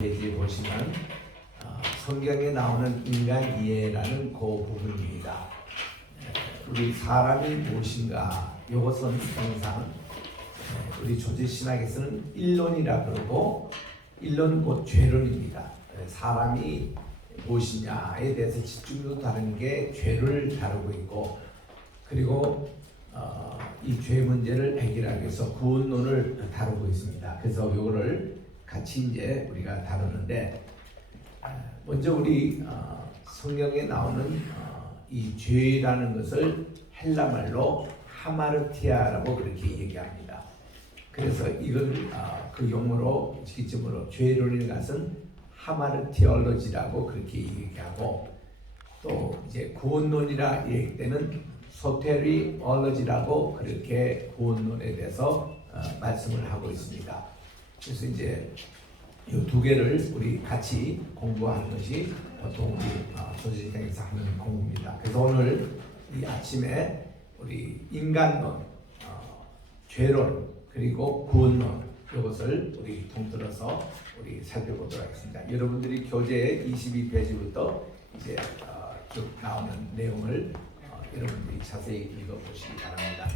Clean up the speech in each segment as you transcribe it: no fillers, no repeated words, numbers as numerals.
여기 보시면 성경에 나오는 인간 이해라는 그 부분입니다. 우리 사람이 무엇인가, 이것은 항상 우리 조지신학에서는 일론이라 그러고, 일론 곧 죄론입니다. 사람이 무엇이냐에 대해서 집중도 다른 게 죄를 다루고 있고, 그리고 이 죄 문제를 해결하기 위해서 구원론을 다루고 있습니다. 그래서 이거를 같이 이제 우리가 다루는데, 먼저 우리 성경에 나오는 이 죄라는 것을 헬라말로 하마르티아라고 그렇게 얘기합니다. 그래서 이걸 그 용어로 직접으로 죄론의 것은 하마르티올로지라고 그렇게 얘기하고, 또 이제 구원론이라 얘기할 때는 소테리올로지라고 그렇게 구원론에 대해서 말씀을 하고 있습니다. 그래서 이제 이 두 개를 우리 같이 공부하는 것이 보통 우리 조지신학에서 하는 공부입니다. 그래서 오늘 이 아침에 우리 인간론, 죄론, 그리고 구원론, 이것을 우리 통틀어서 우리 살펴보도록 하겠습니다. 여러분들이 교재 22페이지부터 이제 쭉 나오는 내용을 여러분들이 자세히 읽어보시기 바랍니다.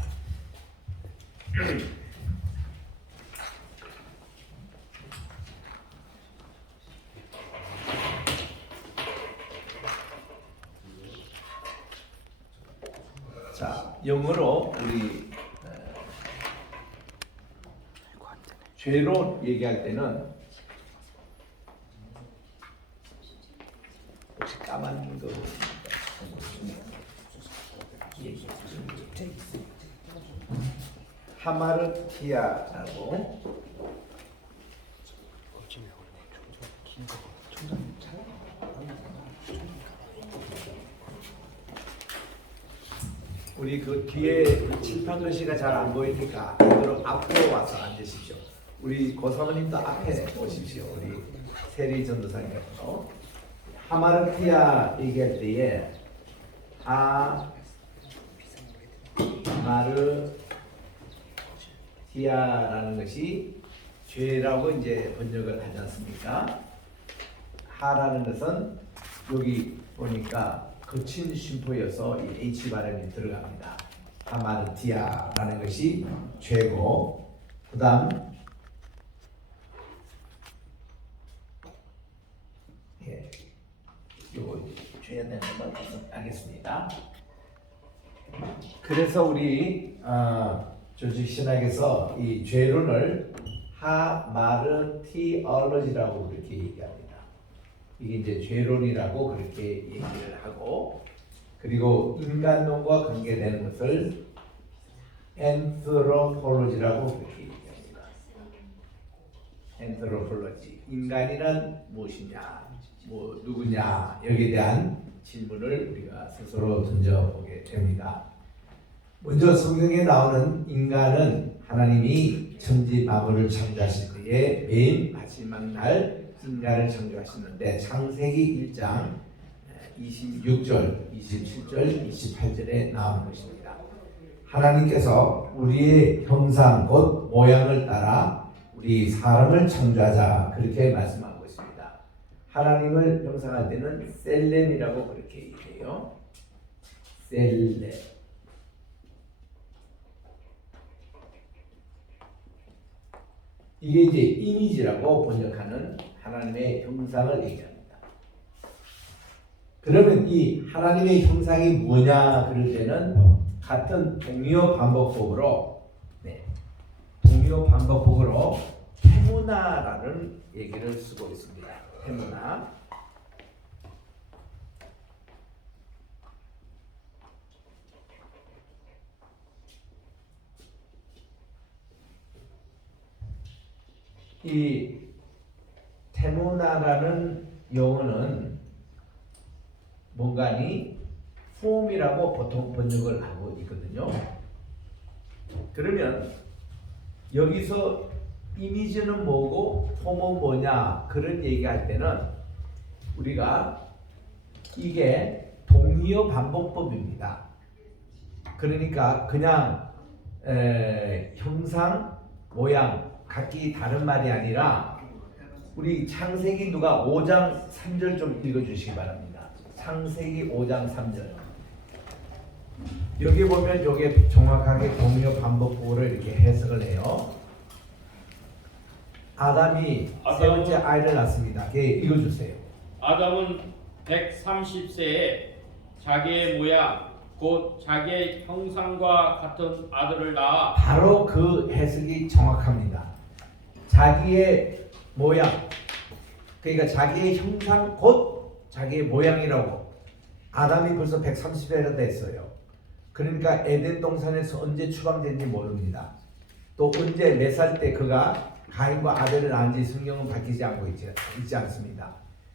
자, 영어로 우리 죄로 얘기할 때는 혹시 까만 거 하마르티아라고 우리 그 뒤에 칠판 글씨가 잘 안 보이니까 그대로 앞으로 와서 앉으십시오. 우리 고사모님도 앞에 오십시오. 우리 세리 전도사님께서 하마르티아 얘기할 때에 하마르티아라는 것이 죄라고 이제 번역을 하지 않습니까? 하라는 것은 여기 보니까 거친 쉼표여서 이 H 발음이 들어갑니다. 하마르티아라는 것이 죄고, 그 다음 요거 죄에 대한 걸 알겠습니다. 그래서 우리 조직신학에서 이 죄론을 하마르티올로지라고 그렇게 얘기합니다. 이게 이제 죄론이라고 그렇게 얘기를 하고, 그리고 인간론과 관계되는 것을 엔트로폴로지라고 그렇게 얘기합니다. 엔트로폴로지, 인간이란 무엇이냐, 뭐 누구냐, 여기에 대한 질문을 우리가 스스로 던져보게 됩니다. 먼저 성경에 나오는 인간은 하나님이 천지 만물을 창조하실 때에 맨 마지막 날 인간을 창조하셨는데, 창세기 1장 26절, 27절, 28절에 나오는 것입니다. 하나님께서 우리의 형상 곧 모양을 따라 우리 사람을 창조하자, 그렇게 말씀하고 있습니다. 하나님을 형상할 때는 셀렘이라고 그렇게 얘기해요. 셀렘. 이게 이제 이미지라고 번역하는 하나님의 형상을 얘기합니다. 그러면 이 하나님의 형상이 뭐냐 그럴 때는 같은 동의어 반복법으로 테무나라는 얘기를 쓰고 있습니다. 테무나. 이 테무나라는 용어는 뭔가니 폼이라고 보통 번역을 하고 있거든요. 그러면 여기서 이미지는 뭐고 폼은 뭐냐 그런 얘기할 때는 우리가 이게 동의어 반복법입니다. 그러니까 그냥 형상, 모양 각기 다른 말이 아니라 우리 창세기 누가 5장 3절 좀 읽어주시기 바랍니다. 창세기 5장 3절. 여기 보면 이게 정확하게 동료 반복구를 이렇게 해석을 해요. 아담이 세 번째 아이를 낳습니다. 예, 읽어주세요. 아담은 130세에 자기의 모양 곧 자기의 형상과 같은 아들을 낳아. 바로 그 해석이 정확합니다. 자기의 모양, 그러니까 자기의 형상 곧 자기의 모양이라고. 아담이 벌써 130세가 됐어요. 그러니까 에덴 동산에서 언제 추방된지 모릅니다. 또 언제 몇 살 때 그가 가인과 아벨을 낳은지 성경은 밝히지 않고 있지 않습니다.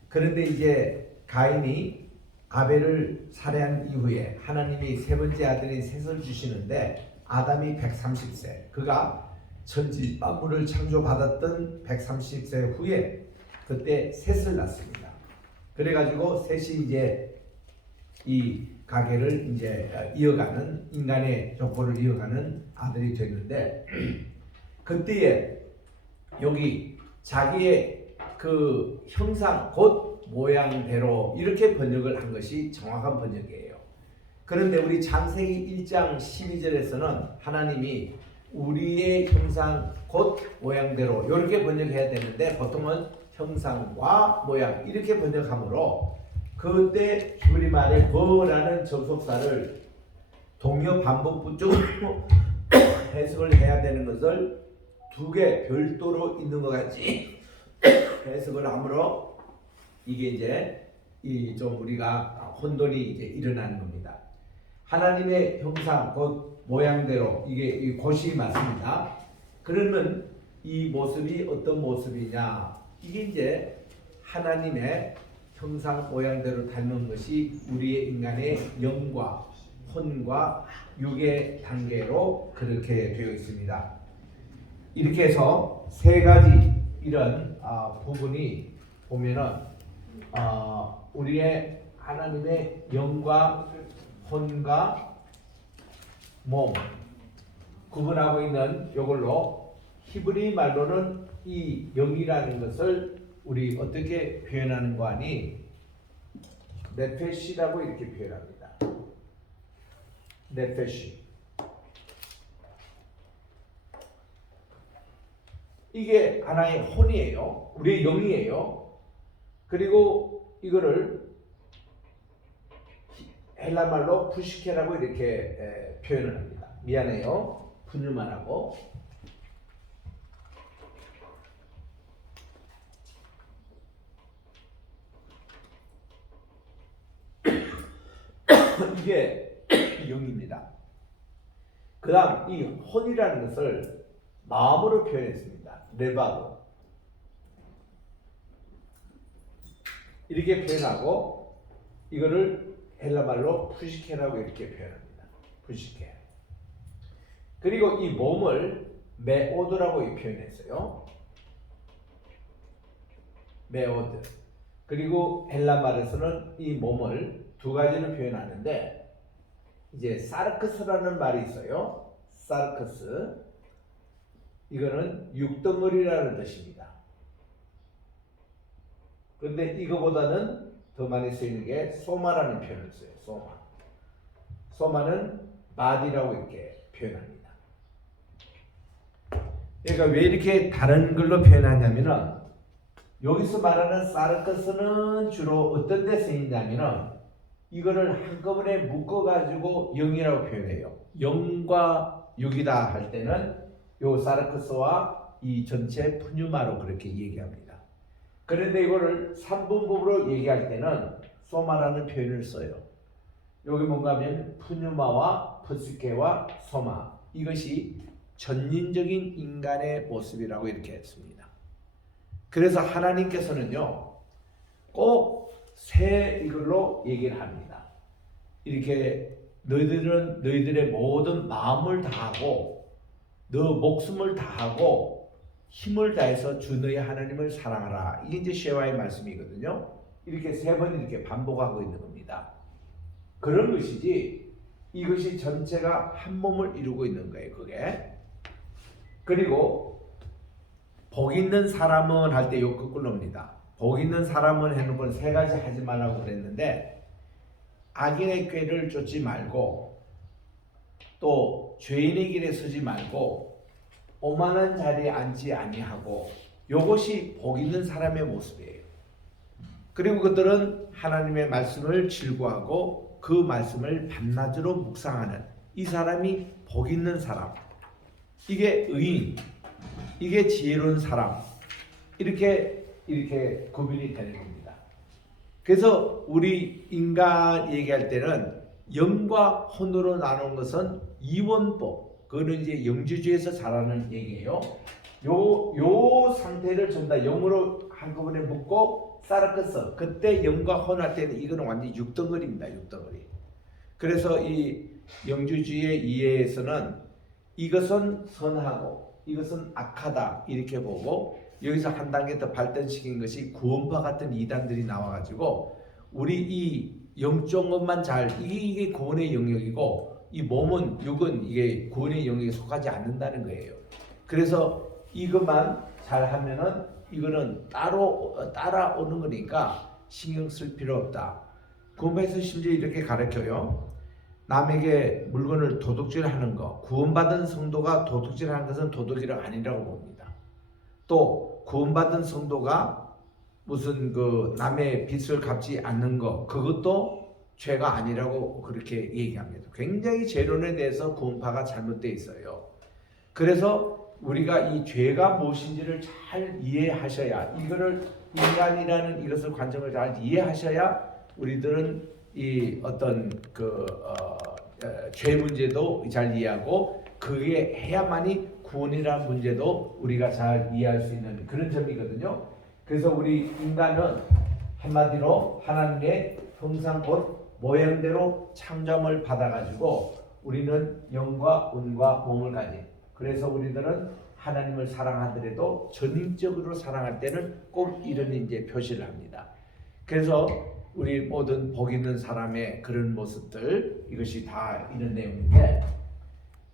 그런데 이제 가인이 아벨을 살해한 이후에 하나님이 세 번째 아들인 셋을 주시는데 아담이 130세, 그가 천지 만물을 창조받았던 130세 후에 그때 셋을 낳습니다. 그래가지고 셋이 이제 이 가계를 이제 이어가는, 인간의 족보를 이어가는 아들이 됐는데 그때에 여기 자기의 그 형상 곧 모양대로 이렇게 번역을 한 것이 정확한 번역이에요. 그런데 우리 창세기 1장 12절에서는 하나님이 우리의 형상 곧 모양대로 이렇게 번역해야 되는데 보통은 형상과 모양 이렇게 번역하므로 그때 히브리 말에 버라는 접속사를 동요 반복부 쪽으로 해석을 해야 되는 것을 두 개 별도로 있는 것 같이 해석을 함으로 이게 이제 이 좀 우리가 혼돈이 이제 일어나는 겁니다. 하나님의 형상 곧 모양대로 이게 이 곧이 맞습니다. 그러면 이 모습이 어떤 모습이냐? 이게 이제 하나님의 형상 모양대로 닮은 것이 우리의 인간의 영과 혼과 육의 단계로 그렇게 되어 있습니다. 이렇게 해서 세 가지 이런 부분이 보면은 우리의 하나님의 영과 혼과 몸 구분하고 있는 이걸로 히브리 말로는 이 영이라는 것을 우리 어떻게 표현하는 거 아니? 네페시라고 이렇게 표현합니다. 네페시. 이게 하나의 혼이에요. 우리의 영이에요. 그리고 이거를 헬라 말로 푸시케라고 이렇게 표현을 합니다. 미안해요. 분유만 하고. 이게 영입니다. 그 다음 이 혼이라는 것을 마음으로 표현했습니다. 레바로 이렇게 표현하고 이거를 헬라말로 푸시케라고 이렇게 표현합니다. 푸시케. 그리고 이 몸을 메오드라고 표현했어요. 메오드. 그리고 헬라말에서는 이 몸을 두 가지로 표현하는데 이제 사르크스라는 말이 있어요. 사르크스. 이거는 육덩어리라는 뜻입니다. 그런데 이거보다는 더 많이 쓰이는 게 소마라는 표현을 써요. 소마. 소마는 바디라고 이렇게 표현합니다. 그러니까 왜 이렇게 다른 걸로 표현하냐면은 여기서 말하는 사르크스는 주로 어떤 데 쓰이냐면은 이거를 한꺼번에 묶어가지고 영이라고 표현해요. 영과 육이다 할 때는 요 사르크스와 이 전체 푸뉴마로 그렇게 얘기합니다. 그런데 이거를 3분법으로 얘기할 때는 소마라는 표현을 써요. 여기 뭔가 하면 푸뉴마와 푸스케와 소마 이것이 전인적인 인간의 모습이라고 이렇게 했습니다. 그래서 하나님께서는요 꼭 새 이걸로 얘기를 합니다. 이렇게 너희들은 너희들의 모든 마음을 다하고 너 목숨을 다하고 힘을 다해서 주 너희 하나님을 사랑하라. 이게 이제 셰와의 말씀이거든요. 이렇게 세 번 이렇게 반복하고 있는 겁니다. 그런 것이지 이것이 전체가 한 몸을 이루고 있는 거예요. 그게. 그리고 복 있는 사람은 할 때 요 거꾸로입니다. 복 있는 사람은 해놓은 건 세 가지 하지 말라고 그랬는데 악인의 꾀를 쫓지 말고 또 죄인의 길에 서지 말고 오만한 자리에 앉지 아니하고 요것이 복 있는 사람의 모습이에요. 그리고 그들은 하나님의 말씀을 즐거워하고 그 말씀을 밤낮으로 묵상하는 이 사람이 복 있는 사람, 이게 의인, 이게 지혜로운 사람, 이렇게 구분이 되는 겁니다. 그래서 우리 인간 얘기할 때는 영과 혼으로 나눈 것은 이원법, 그거는 이제 영주주의에서 잘하는 얘기예요. 요 상태를 전부 다 영으로 한꺼번에 묶고 쌓아कस어. 그때 영과 혼할 때는 이거는 완전히 육덩어리입니다. 육덩어리. 그래서 이 영주주의의 이해에서는 이것은 선하고 이것은 악하다 이렇게 보고, 여기서 한 단계 더 발전시킨 것이 구원파 같은 이단들이 나와가지고 우리 이 영적 것만 잘, 이게 구원의 영역이고 이 몸은 육은 이게 구원의 영역에 속하지 않는다는 거예요. 그래서 이것만 잘하면은 이거는 따라오는 거니까 신경 쓸 필요 없다. 구원파에서 심지어 이렇게 가르쳐요. 남에게 물건을 도둑질하는 것, 구원받은 성도가 도둑질하는 것은 도둑이 아니라고 봅니다. 또 구원받은 성도가 무슨 그 남의 빚을 갚지 않는 것, 그것도 죄가 아니라고 그렇게 얘기합니다. 굉장히 죄론에 대해서 구원파가 잘못되어 있어요. 그래서 우리가 이 죄가 무엇인지를 잘 이해하셔야, 이거를 인간이라는 이것을 관점을 잘 이해하셔야 우리들은 이 어떤 죄 문제도 잘 이해하고 그게 해야만이 구원이라는 문제도 우리가 잘 이해할 수 있는 그런 점이거든요. 그래서 우리 인간은 한마디로 하나님의 형상 곧 모양대로 창조함을 받아가지고 우리는 영과 운과 몸을 가진, 그래서 우리들은 하나님을 사랑하더라도 전인적으로 사랑할 때는 꼭 이런 이제 표시를 합니다. 그래서 우리 모든 복 있는 사람의 그런 모습들, 이것이 다 이런 내용인데,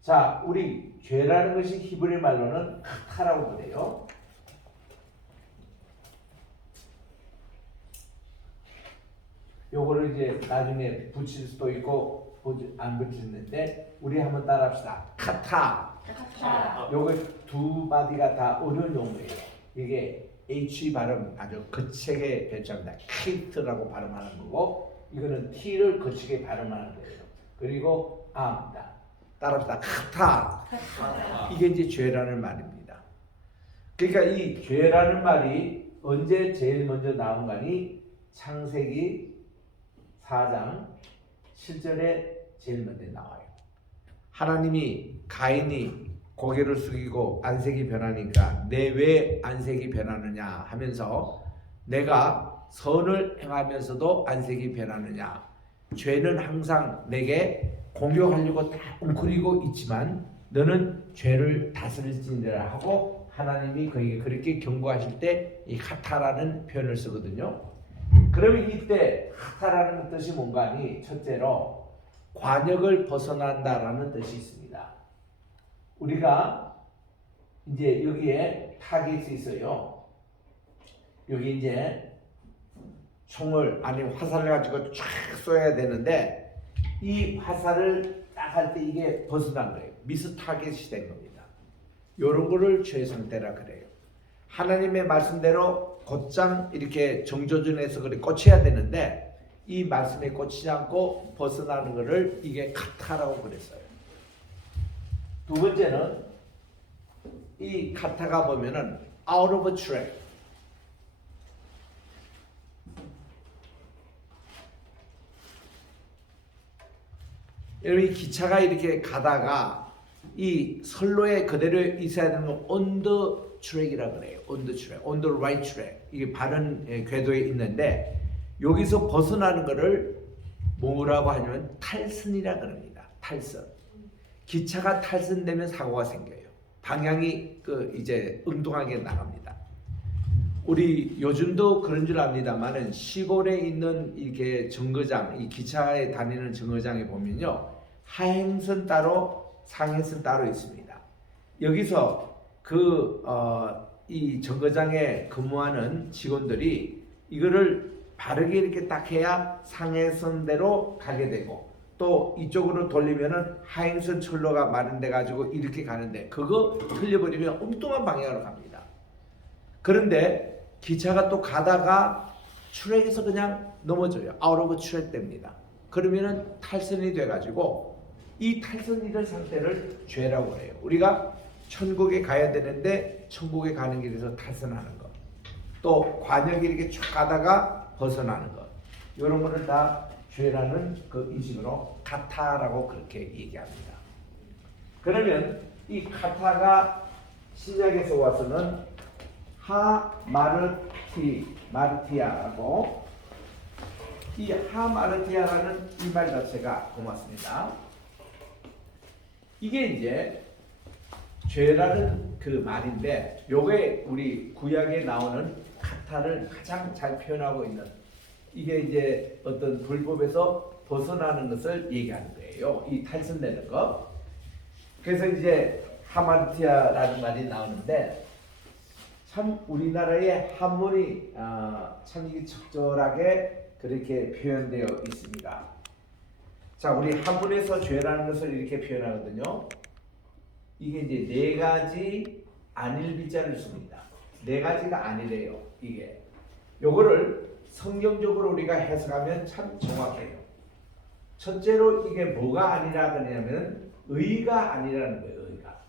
자, 우리 죄라는 것이 히브리 말로는 카타라고 그래요. 요거를 이제 나중에 붙일 수도 있고 안 붙이는데 우리 한번 따라합시다. 카타. 요거 두 마디가 다 어려운 용어예요. 이게 H 발음 아주 거치게 배치합니다. 키트라고 발음하는 거고, 이거는 T를 거치게 발음하는 거예요. 그리고 아입니다. 따라합시다. 카타. 이게 이제 죄라는 말입니다. 그러니까 이 죄라는 말이 언제 제일 먼저 나온 거니? 창세기 4장 7절에 제일 먼저 나와요. 하나님이 가인이 고개를 숙이고 안색이 변하니까 내 왜 안색이 변하느냐 하면서, 내가 선을 행하면서도 안색이 변하느냐, 죄는 항상 내게 공격하려고 다 웅크리고 있지만 너는 죄를 다스릴지니라 하고 하나님이 그에게 그렇게 경고하실 때 이 카타라는 표현을 쓰거든요. 그러면 이때 카타라는 뜻이 뭔가 하니, 첫째로 관역을 벗어난다라는 뜻이 있습니다. 우리가 이제 여기에 타깃이 있어요. 여기 이제 총을 아니면 화살을 가지고 쫙 쏘아야 되는데 이 화살을 딱 할 때 이게 벗어난 거예요. 미스 타깃이 된 겁니다. 이런 거를 죄 상태라 그래요. 하나님의 말씀대로 곧장 이렇게 정조준해서 그래 꽂혀야 되는데 이 말씀에 꽂히지 않고 벗어나는 거를 이게 카타라고 그랬어요. 두 번째는 이 카타가 보면은 out of track, 여러분 이 기차가 이렇게 가다가 이 선로에 그대로 있어야 되는 건 on the track이라 그래요. on the track, on the right track. 이게 바른 궤도에 있는데 여기서 벗어나는 것을 뭐라고 하냐면 탈선이라 그럽니다. 탈선. 기차가 탈선되면 사고가 생겨요. 방향이 이제 엉뚱하게 나갑니다. 우리 요즘도 그런 줄 압니다만은 시골에 있는 이렇게 정거장, 이 기차에 다니는 정거장에 보면요, 하행선 따로 상행선 따로 있습니다. 여기서 이 정거장에 근무하는 직원들이 이거를 바르게 이렇게 딱 해야 상해선대로 가게 되고, 또 이쪽으로 돌리면은 하행선 철로가 마련돼 가지고 이렇게 가는데, 그거 흘려버리면 엉뚱한 방향으로 갑니다. 그런데 기차가 또 가다가 트랙에서 그냥 넘어져요. 아웃 오브 트랙 됩니다. 그러면은 탈선이 돼 가지고 이 탈선 이런 상태를 죄라고 해요. 우리가 천국에 가야 되는데 천국에 가는 길에서 탈선하는 것, 또 관역이 이렇게 쭉 가다가 벗어나는 것, 이런 거를 다 죄라는 그 인식으로 카타라고 그렇게 얘기합니다. 그러면 이 카타가 신약에서 와서는 마르티아라고, 이 하마르티아라는 이 말 자체가 고맙습니다. 이게 이제 죄라는 그 말인데, 요게 우리 구약에 나오는 카타를 가장 잘 표현하고 있는, 이게 이제 어떤 불법에서 벗어나는 것을 얘기하는 거예요. 이 탈선되는 거. 그래서 이제 하마르티아라는 말이 나오는데, 참 우리나라의 한문이 참 이게 적절하게 그렇게 표현되어 있습니다. 자, 우리 한문에서 죄라는 것을 이렇게 표현하거든요. 이게 이제 네 가지 안일비자를 씁니다. 네 가지가 아니래요. 이게 요거를 성경적으로 우리가 해석하면 참 정확해요. 첫째로 이게 뭐가 아니라 그러냐면 의가 아니라는 거예요. 의가.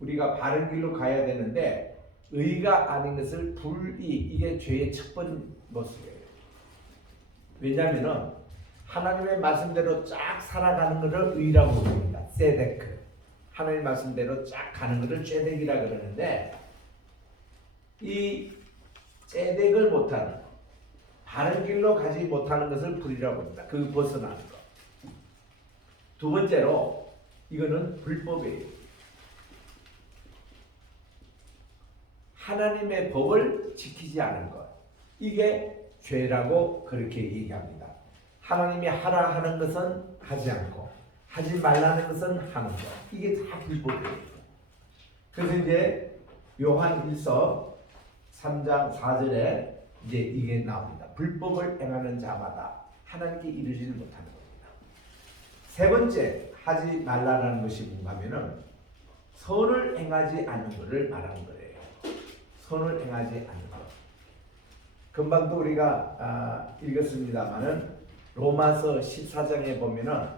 우리가 바른 길로 가야 되는데 의가 아닌 것을 불의, 이게 죄의 첫 번째 모습이에요. 왜냐하면 하나님의 말씀대로 쫙 살아가는 것을 의라고 부릅니다. 세데크. 하나님 말씀대로 쫙 가는 것을 ጼ덱이라 그러는데, 이 ጼ덱을 못하는, 바른 길로 가지 못하는 것을 불이라고 합니다. 그 벗어나는 것. 두 번째로 이거는 불법이에요. 하나님의 법을 지키지 않은 것, 이게 죄라고 그렇게 얘기합니다. 하나님이 하라 하는 것은 하지 않고 하지 말라는 것은 하는 것, 이게 다 불법이에요. 그래서 이제 요한 1서 3장 4절에 이제 이게 나옵니다. 불법을 행하는 자마다 하나님께 이르지를 못하는 겁니다. 세 번째 하지 말라는 것이 뭔가면은 선을 행하지 않는 것을 말하는 거예요. 선을 행하지 않는 것. 금방도 우리가 읽었습니다마는 로마서 14장에 보면은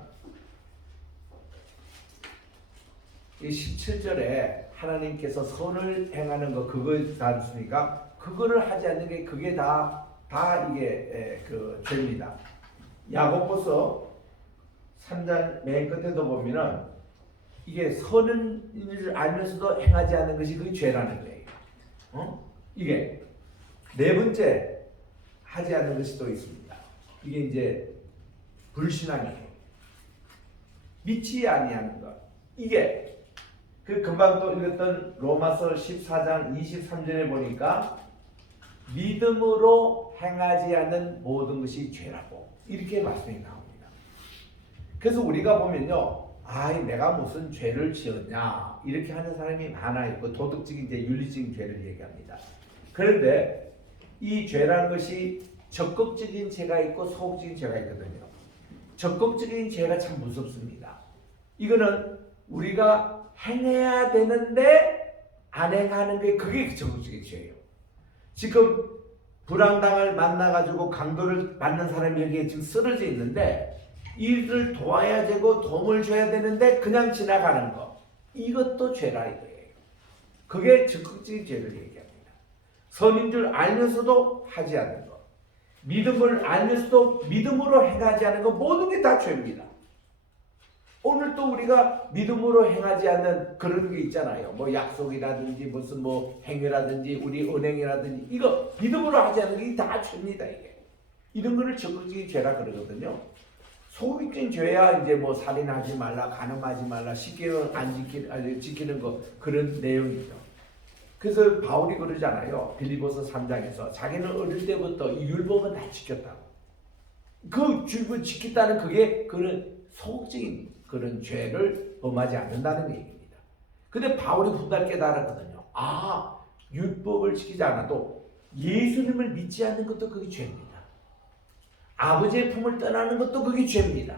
이 17절에 하나님께서 선을 행하는 거 그거지 않습니까? 그거를 하지 않는 게 그게 다 이게 그 죄입니다. 야고보서 3장 맨 끝에도 보면은 이게 선은 줄 알면서도 행하지 않는 것이 그게 죄라는 거예요. 이게 네 번째 하지 않는 것이 또 있습니다. 이게 이제 불신앙이에요. 믿지 아니하는 것. 이게 그 금방 또 읽었던 로마서 14장 23절에 보니까 믿음으로 행하지 않는 모든 것이 죄라고 이렇게 말씀이 나옵니다. 그래서 우리가 보면요, 내가 무슨 죄를 지었냐 이렇게 하는 사람이 많아 있고, 도덕적인 이제 윤리적인 죄를 얘기합니다. 그런데 이 죄라는 것이 적극적인 죄가 있고 소극적인 죄가 있거든요. 적극적인 죄가 참 무섭습니다. 이거는 우리가 행해야 되는데 안 행하는 게 그게 적극적인 죄예요. 지금 불황당을 만나가지고 강도를 맞는 사람이 여기에 지금 쓰러져 있는데 이를 도와야 되고 도움을 줘야 되는데 그냥 지나가는 거, 이것도 죄라 이거예요. 그게 적극적인 죄를 얘기합니다. 선인 줄 알면서도 하지 않는 거, 믿음을 알면서도 믿음으로 행하지 않는 거, 모든 게 다 죄입니다. 오늘 또 우리가 믿음으로 행하지 않는 그런 게 있잖아요. 뭐 약속이라든지 무슨 뭐 행위라든지 우리 은행이라든지, 이거 믿음으로 하지 않는 게 다 죄입니다. 이게 이런 거를 적극적인 죄라 그러거든요. 소극적인 죄야 이제 뭐 살인하지 말라, 간음하지 말라, 십계명 안 지키는 거, 그런 내용이죠. 그래서 바울이 그러잖아요. 빌립보서 3장에서 자기는 어릴 때부터 이 율법은 다 지켰다고. 그 율법 지켰다는 그게 그런 소극적인 그런 죄를 범하지 않는다는 얘기입니다. 근데 바울이 훗날 깨달았거든요. 율법을 지키지 않아도 예수님을 믿지 않는 것도 그게 죄입니다. 아버지의 품을 떠나는 것도 그게 죄입니다.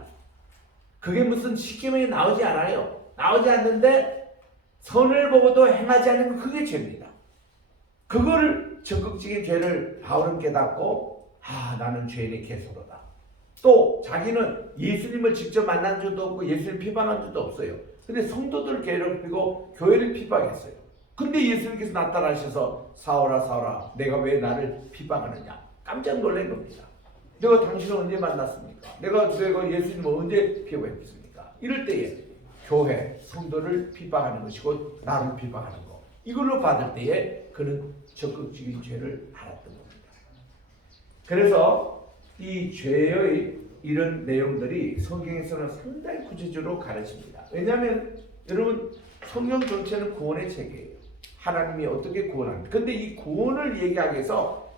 그게 무슨 십계명에 나오지 않아요. 나오지 않는데 선을 보고도 행하지 않는 건 그게 죄입니다. 그거를 적극적인 죄를 바울은 깨닫고 나는 죄인의 개소로다. 또 자기는 예수님을 직접 만난 적도 없고 예수님 비방한 적도 없어요. 근데 성도들을 괴롭히고 교회를 비방했어요. 근데 예수님께서 나타나셔서 사울아 사울아 내가 왜 나를 비방하느냐 깜짝 놀란 겁니다. 내가 당신을 언제 만났습니까? 내가 예수님을 언제 비방했습니까? 이럴 때에 교회 성도를 비방하는 것이고 나를 비방하는 거 이걸로 받을 때에 그는 적극적인 죄를 알았던 겁니다. 그래서 이 죄의 이런 내용들이 성경에서는 상당히 구체적으로 가르칩니다. 왜냐하면 여러분 성경 전체는 구원의 책이에요. 하나님이 어떻게 구원합니까? 근데 이 구원을 얘기하기 위해서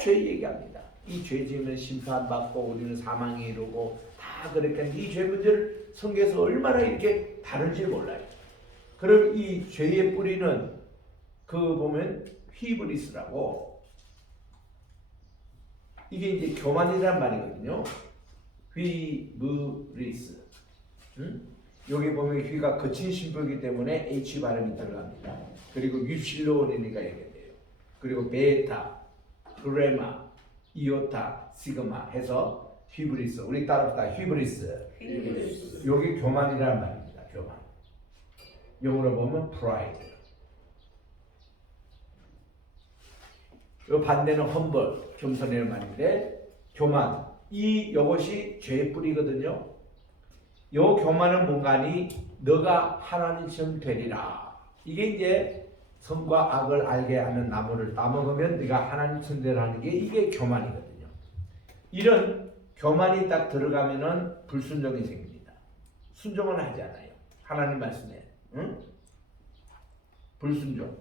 죄 얘기합니다. 이 죄 지으면 심판받고 우리는 사망에 이르고 다 그러니까 이 죄 문제를 성경에서 얼마나 이렇게 다른지 몰라요. 그럼 이 죄의 뿌리는 보면 휘브리스라고 이게 이제 교만이란 말이거든요. 휘브리스. 여기 보면 휘가 거친 신부이기 때문에 H 발음이 들어갑니다. 그리고 윕실론이니까 이게 돼요. 그리고 베타, 그레마, 이오타, 시그마 해서 휘브리스. 우리 따라합시다. 휘브리스. 여기 교만이란 말입니다. 교만. 영어로 보면 pride. 요 반대는 humble, 겸손이라는 말인데 교만. 이것이 죄의 뿌리거든요. 요 교만은 뭔가니 너가 하나님처럼 되리라. 이게 이제 선과 악을 알게 하는 나무를 따먹으면 네가 하나님처럼 되라는 게 이게 교만이거든요. 이런 교만이 딱 들어가면은 불순종이 생깁니다. 순종은 하지 않아요. 하나님 말씀에. 불순종.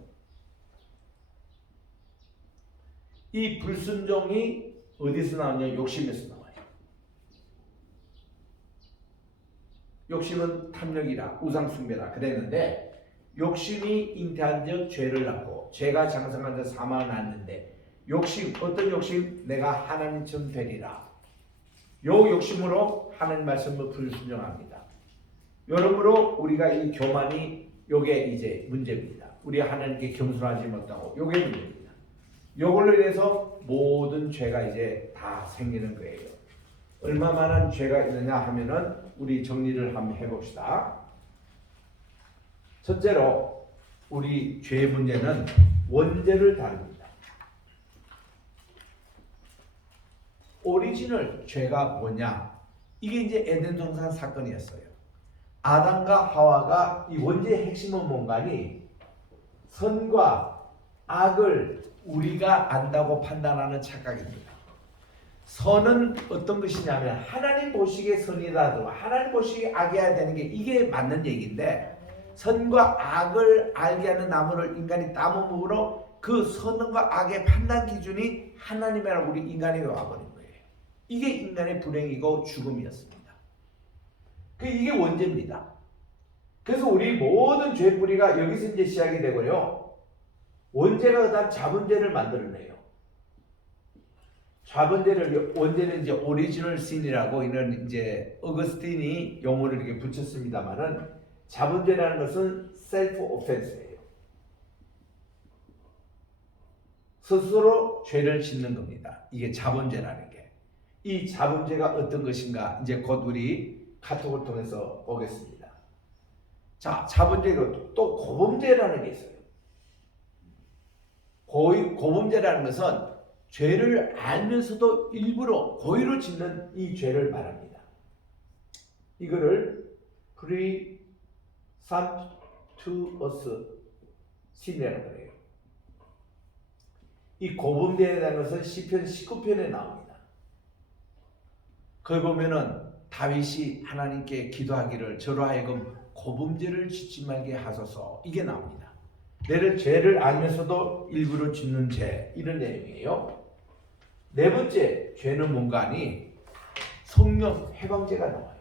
이 불순종이 어디서 나오냐? 욕심에서 나와요. 욕심은 탐욕이라 우상숭배라 그랬는데 욕심이 잉태한 죄를 낳고 죄가 장성한 사망을 낳는데 욕심 어떤 욕심? 내가 하나님처럼 되리라. 요 욕심으로 하나님 말씀을 불순종합니다. 여러모로 우리가 이 교만이 요게 이제 문제입니다. 우리 하나님께 겸손하지 못하고 요게 문제입니다. 요걸로 인해서 모든 죄가 이제 다 생기는 거예요. 얼마만한 죄가 있느냐 하면은 우리 정리를 한번 해봅시다. 첫째로 우리 죄의 문제는 원죄를 다룹니다. 오리지널 죄가 뭐냐? 이게 이제 에덴 동산 사건이었어요. 아담과 하와가 이 원죄의 핵심은 뭔가니 선과 악을 우리가 안다고 판단하는 착각입니다. 선은 어떤 것이냐면 하나님 보시기에 선이라도 하나님 보시기에 악이어야 되는 게 이게 맞는 얘기인데 선과 악을 알게 하는 나무를 인간이 따먹음으로 그 선과 악의 판단 기준이 하나님이라고 우리 인간이 와버린 거예요. 이게 인간의 불행이고 죽음이었습니다. 이게 원죄입니다. 그래서 우리 모든 죄 뿌리가 여기서 이제 시작이 되고요. 원죄가 그다음 자본죄를 만들어내요. 자본죄를 원죄는 이제 오리지널 신이라고 이런 이제 어거스틴이 용어를 이렇게 붙였습니다만은 자본죄라는 것은 셀프 오펜스예요. 스스로 죄를 짓는 겁니다. 이게 자본죄라는 게. 이 자본죄가 어떤 것인가 이제 곧 우리 카톡을 통해서 보겠습니다. 자, 자본죄가 또 고범죄라는 게 있어요. 고범죄라는 것은 죄를 알면서도 일부러 고의로 짓는 이 죄를 말합니다. 이거를 presumptuous sin이라고 그래요. 이 고범죄에 대한 것은 시편 19편에 나옵니다. 거기 보면은 다윗이 하나님께 기도하기를 저로 하여금 고범죄를 짓지 말게 하소서 이게 나옵니다. 내를 죄를 알면서도 일부러 짓는 죄 이런 내용이에요. 네 번째 죄는 뭔가 하니 성령 해방죄가 나와요.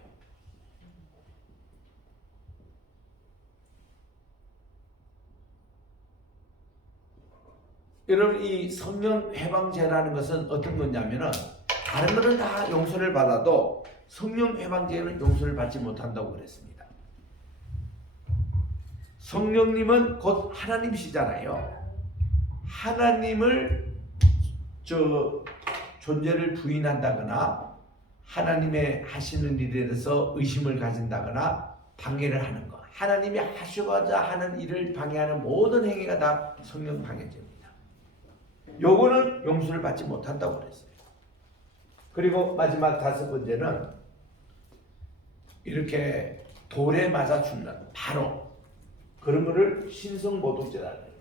여러분 이 성령 회방제라는 것은 어떤 거냐면은 다른 거는 다 용서를 받아도 성령 회방제는 용서를 받지 못한다고 그랬습니다. 성령님은 곧 하나님이시잖아요. 하나님을 존재를 부인한다거나 하나님의 하시는 일에 대해서 의심을 가진다거나 방해를 하는 것, 하나님이 하시고자 하는 일을 방해하는 모든 행위가 다 성령 방해죄입니다. 요거는 용서를 받지 못한다고 그랬어요. 그리고 마지막 5번째는 이렇게 돌에 맞아 죽는 바로 그런 거를 신성모독죄라는 겁니다.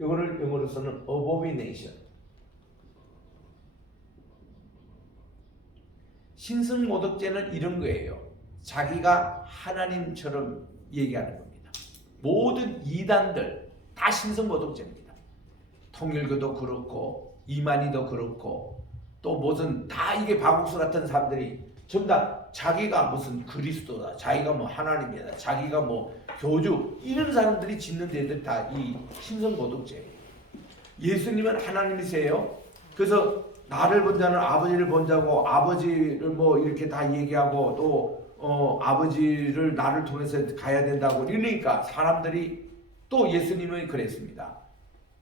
이거를 영어로서는 abomination. 신성모독죄는 이런 거예요. 자기가 하나님처럼 얘기하는 겁니다. 모든 이단들 다 신성모독죄입니다. 통일교도 그렇고 이만희도 그렇고 또 무슨 다 이게 바국수 같은 사람들이 전부 다 자기가 무슨 그리스도다, 자기가 뭐 하나님이다, 자기가 뭐 교주 이런 사람들이 짓는 데들 다 이 신성모독죄예요. 예수님은 하나님이세요. 그래서 나를 본 자는 아버지를 본 자고 아버지를 뭐 이렇게 다 얘기하고 또 아버지를 나를 통해서 가야 된다고 이러니까 사람들이 또 예수님은 그랬습니다.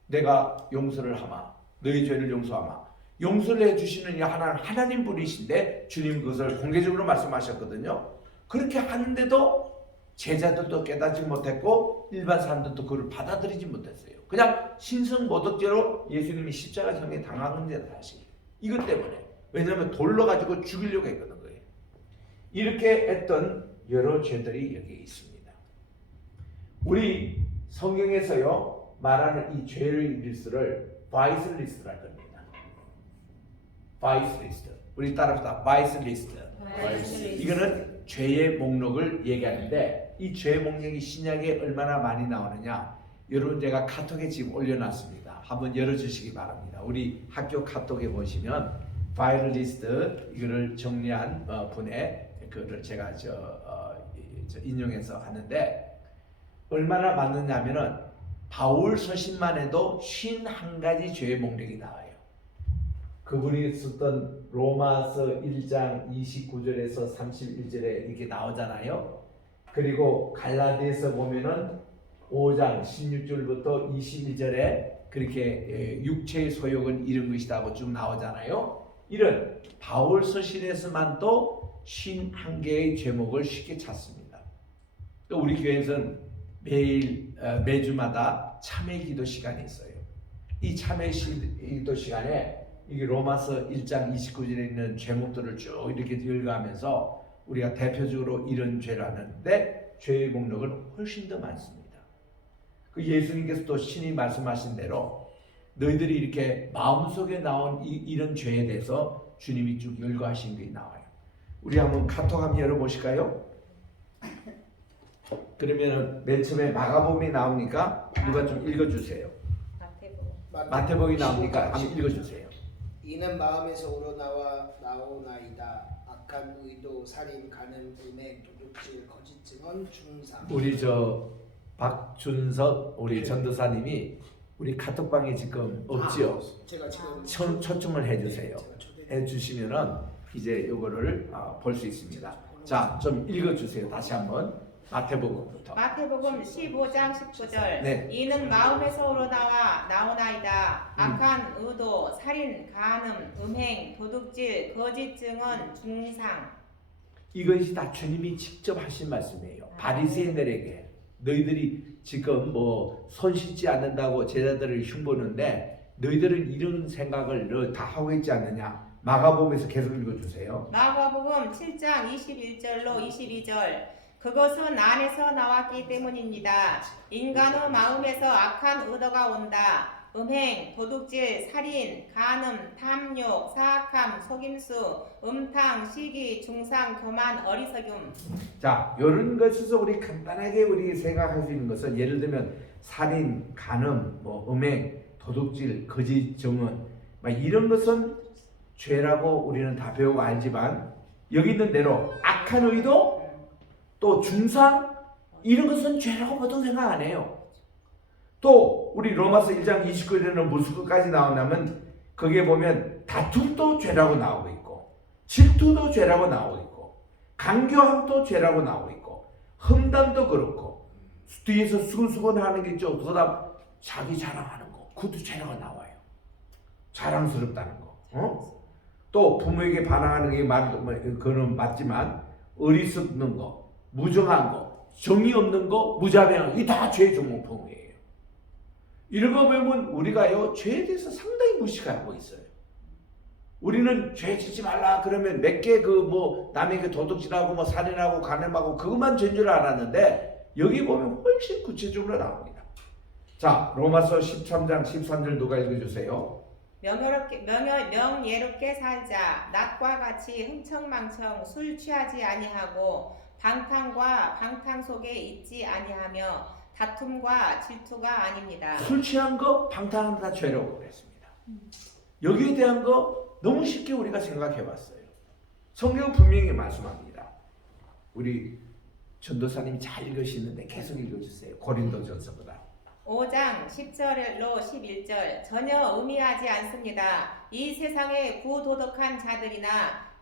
내가 용서를 하마 너희 죄를 용서하마. 용서를 해주시는 이 하나님 분이신데 주님 그것을 공개적으로 말씀하셨거든요. 그렇게 하는데도 제자들도 깨닫지 못했고 일반 사람들도 그걸 받아들이지 못했어요. 그냥 신성모독죄로 예수님이 십자가상에 당한 겁니다. 사실 이것 때문에. 왜냐하면 돌로 가지고 죽이려고 했거든 거예요. 이렇게 했던 여러 죄들이 여기에 있습니다. 우리 성경에서요 말하는 이 죄의 리스트를 바이스 리스트라고 합니다. 바이스 리스트. 우리 따라합시다. 바이스 리스트. 이거는 죄의 목록을 얘기하는데 이 죄의 목록이 신약에 얼마나 많이 나오느냐. 여러분 제가 카톡에 지금 올려놨습니다. 한번 열어주시기 바랍니다. 우리 학교 카톡에 보시면 바이스 리스트 이거를 정리한 분의 그를 제가 인용해서 하는데 얼마나 많느냐면은 바울 서신만 해도 51가지 죄의 목록이 나와요. 그분이 썼던 로마서 1장 29절에서 31절에 이렇게 나오잖아요. 그리고 갈라디아서 보면은 5장 16절부터 22절에 그렇게 육체의 소욕은 이런 것이다고 쭉 나오잖아요. 이런 바울 서신에서만도 51개의 제목을 쉽게 찾습니다. 또 우리 교회에서는 매주마다 참회 기도 시간이 있어요. 이 참회 기도 시간에 이게 로마서 1장 29절에 있는 제목들을 쭉 이렇게 읽어가면서 우리가 대표적으로 이런 죄를 하는데 죄의 목록은 훨씬 더 많습니다. 그 예수님께서 또 신이 말씀하신 대로 너희들이 이렇게 마음속에 나온 이런 죄에 대해서 주님이 쭉 열거하신 게 나와요. 우리 한번 카톡 한번 열어보실까요? 그러면 맨 처음에 마가복음이 나오니까 누가 좀 읽어주세요. 마태복음이 나오니까 한번 읽어주세요. 이는 마음에서 우러나오나이다. 악한 의도, 살인, 간음, 음행, 도둑질, 거짓 증언, 중상. 우리 박준석 우리 전도사님이 우리 카톡방에 지금 없지요? 제가 지금 초청을 해주세요. 해주시면은 이제 요거를 볼 수 있습니다. 자, 좀 읽어주세요. 다시 한번 마태복음부터. 마태복음 15장 19절. 네. 이는 마음에서 나오나이다. 악한 의도, 살인, 간음, 음행, 도둑질, 거짓 증언, 중상. 이것이 다 주님이 직접 하신 말씀이에요. 바리새인들에게 너희들이 지금 뭐 손 씻지 않는다고 제자들을 흉보는데 너희들은 이런 생각을 다 하고 있지 않느냐. 마가복음에서 계속 읽어주세요. 마가복음 7장 21절로 22절. 그것은 안에서 나왔기 때문입니다. 인간의 마음에서 악한 의도가 온다. 음행, 도둑질, 살인, 간음, 탐욕, 사악함, 속임수, 음탕, 시기, 중상, 교만, 어리석음. 자, 이런 것에서 우리 간단하게 우리 생각할 수 있는 것은 예를 들면 살인, 간음, 뭐 음행, 도둑질, 거짓 증언, 이런 것은 죄라고 우리는 다 배우고 알지만 여기 있는 대로 악한 의도 또 중상 이런 것은 죄라고 보통 생각 안 해요. 또 우리 로마서 1장 29절에는 무슨 것까지 나오냐면 거기에 보면 다툼도 죄라고 나오고 있고 질투도 죄라고 나오고 있고 강교함도 죄라고 나오고 있고 험담도 그렇고 뒤에서 수근수근하는 게 있죠. 그다음 자기 자랑하는 거 그것도 죄라고 나와요. 자랑스럽다는 거. 또 부모에게 반항하는 게 그는 맞지만 어리석는 거, 무정한 거, 정의 없는 거, 무자비한 거 이게 다 죄의 종목품이에요. 이런 거 보면 우리가요 죄에 대해서 상당히 무식하고 있어요. 우리는 죄 짓지 말라 그러면 몇 개 남에게 도둑질하고 뭐 살인하고 간음하고 그것만 죄인 줄 알았는데 여기 보면 훨씬 구체적으로 나옵니다. 자, 로마서 13장 13절 누가 읽어주세요. 명예롭게 살자. 낮과 같이 흥청망청 술 취하지 아니하고 방탕과 방탕 속에 있지 아니하며 다툼과 질투가 아닙니다. 술 취한 거 방탕한 다 죄라고 그랬습니다. 여기에 대한 거 너무 쉽게 우리가 생각해 봤어요. 성경 분명히 말씀합니다. 우리 전도사님이 잘 읽으시는데 계속 읽어주세요. 고린도전서보다 5장 10절로 11절 전혀 의미하지 않습니다. 이 세상의 부도덕한 자들이나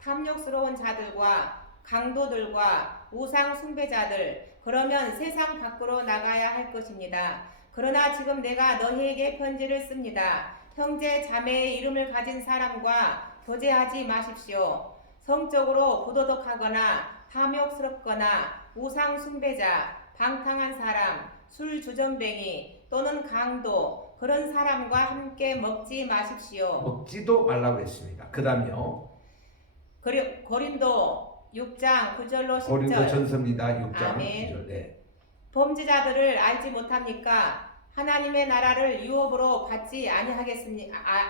탐욕스러운 자들과 강도들과 우상 숭배자들 그러면 세상 밖으로 나가야 할 것입니다. 그러나 지금 내가 너희에게 편지를 씁니다. 형제 자매의 이름을 가진 사람과 교제하지 마십시오. 성적으로 부도덕하거나 탐욕스럽거나 우상 숭배자, 방탕한 사람, 술 주정뱅이 또는 강도 그런 사람과 함께 먹지 마십시오. 먹지도 말라고 했습니다. 그 다음요. 고린도 6장 9절로 10절 고린도전서입니다. 6장 아멘. 9절. 네. 범죄자들을 알지 못합니까? 하나님의 나라를 유업으로 받지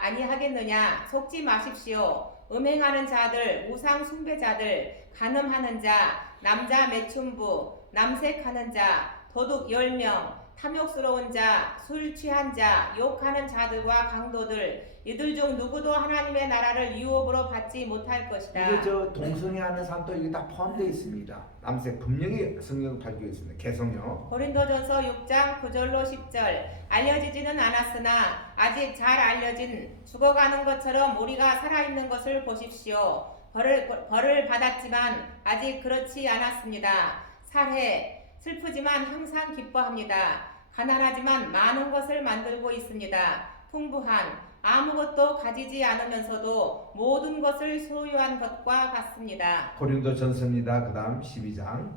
아니하겠느냐? 속지 마십시오. 음행하는 자들, 우상 숭배자들, 간음하는 자, 남자 매춘부, 남색하는 자, 도둑 10명, 탐욕스러운 자, 술 취한 자, 욕하는 자들과 강도들 이들 중 누구도 하나님의 나라를 유업으로 받지 못할 것이다. 이게 동성애하는 사람도 이게 다 포함되어 있습니다. 남색 분명히 성경 밝혀 있습니다. 개성요. 고린도전서 6장 9절로 10절 알려지지는 않았으나 아직 잘 알려진 죽어가는 것처럼 우리가 살아있는 것을 보십시오. 벌을 받았지만 아직 그렇지 않았습니다. 살해 슬프지만 항상 기뻐합니다. 가난하지만 많은 것을 만들고 있습니다. 풍부한 아무것도 가지지 않으면서도 모든 것을 소유한 것과 같습니다. 고린도전서입니다. 그 다음 12장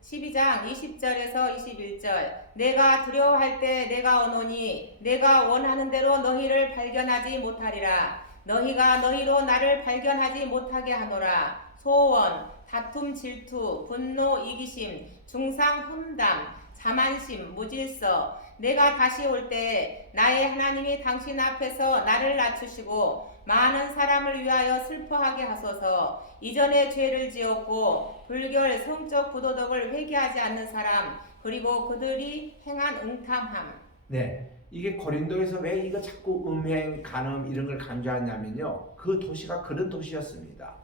12장 20절에서 21절 내가 두려워할 때 내가 오노니 내가 원하는 대로 너희를 발견하지 못하리라. 너희가 너희로 나를 발견하지 못하게 하노라. 소원, 다툼, 질투, 분노, 이기심, 중상, 험담, 자만심, 무질서 내가 다시 올 때 나의 하나님이 당신 앞에서 나를 낮추시고 많은 사람을 위하여 슬퍼하게 하소서. 이전에 죄를 지었고 불결 성적 부도덕을 회개하지 않는 사람 그리고 그들이 행한 응탐함. 네, 이게 고린도에서 왜 이거 자꾸 음행, 간음 이런 걸 강조하냐면요. 그 도시가 그런 도시였습니다.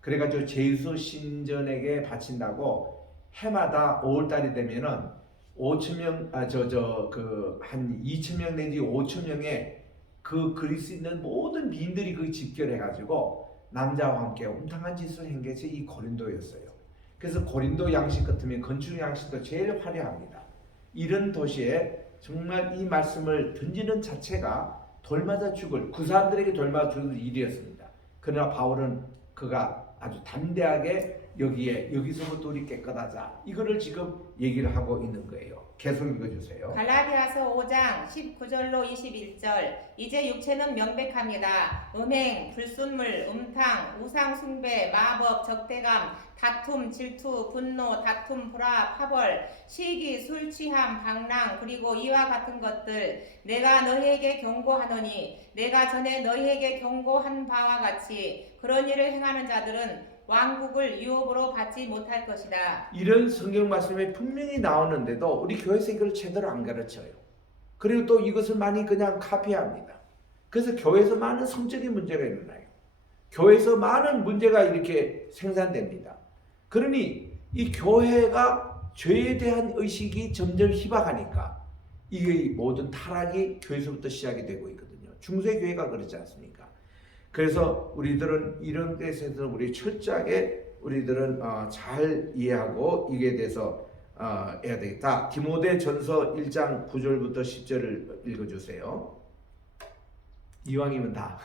그래가지고 제우스 신전에게 바친다고 해마다 5월달이 되면은 5,000명, 한 2,000명 내지 5,000명의 그 그리스 있는 모든 미인들이 그 집결해가지고 남자와 함께 음탕한 짓을 한 것이 이 고린도였어요. 그래서 고린도 양식 같으면 건축 양식도 제일 화려합니다. 이런 도시에 정말 이 말씀을 던지는 자체가 돌맞아 죽을 그 사람들에게 돌맞아 죽을 일이었습니다. 그러나 바울은 그가 아주 담대하게 여기서부터 우리 깨끗하자 이거를 지금 얘기를 하고 있는 거예요. 계속 읽어주세요. 갈라디아서 5장 19절로 21절 이제 육체는 명백합니다. 음행, 불순물, 음탕, 우상 숭배, 마법, 적대감, 다툼, 질투, 분노, 다툼, 불화, 파벌, 시기, 술 취함, 방랑 그리고 이와 같은 것들 내가 너희에게 경고하노니 내가 전에 너희에게 경고한 바와 같이 그런 일을 행하는 자들은 왕국을 유업으로 받지 못할 것이다. 이런 성경 말씀에 분명히 나오는데도 우리 교회에서 이걸 제대로 안 가르쳐요. 그리고 또 이것을 많이 그냥 카피합니다. 그래서 교회에서 많은 성적인 문제가 일어나요. 교회에서 많은 문제가 이렇게 생산됩니다. 그러니 이 교회가 죄에 대한 의식이 점점 희박하니까 이게 모든 타락이 교회에서부터 시작이 되고 있거든요. 중세교회가 그렇지 않습니까? 그래서 우리들은 이런 것에 대해서 우리 철저하게 우리들은 잘 이해하고 이게 대해서 해야 되겠다. 디모데전서 1장 9절부터 10절을 읽어주세요. 이왕이면 다.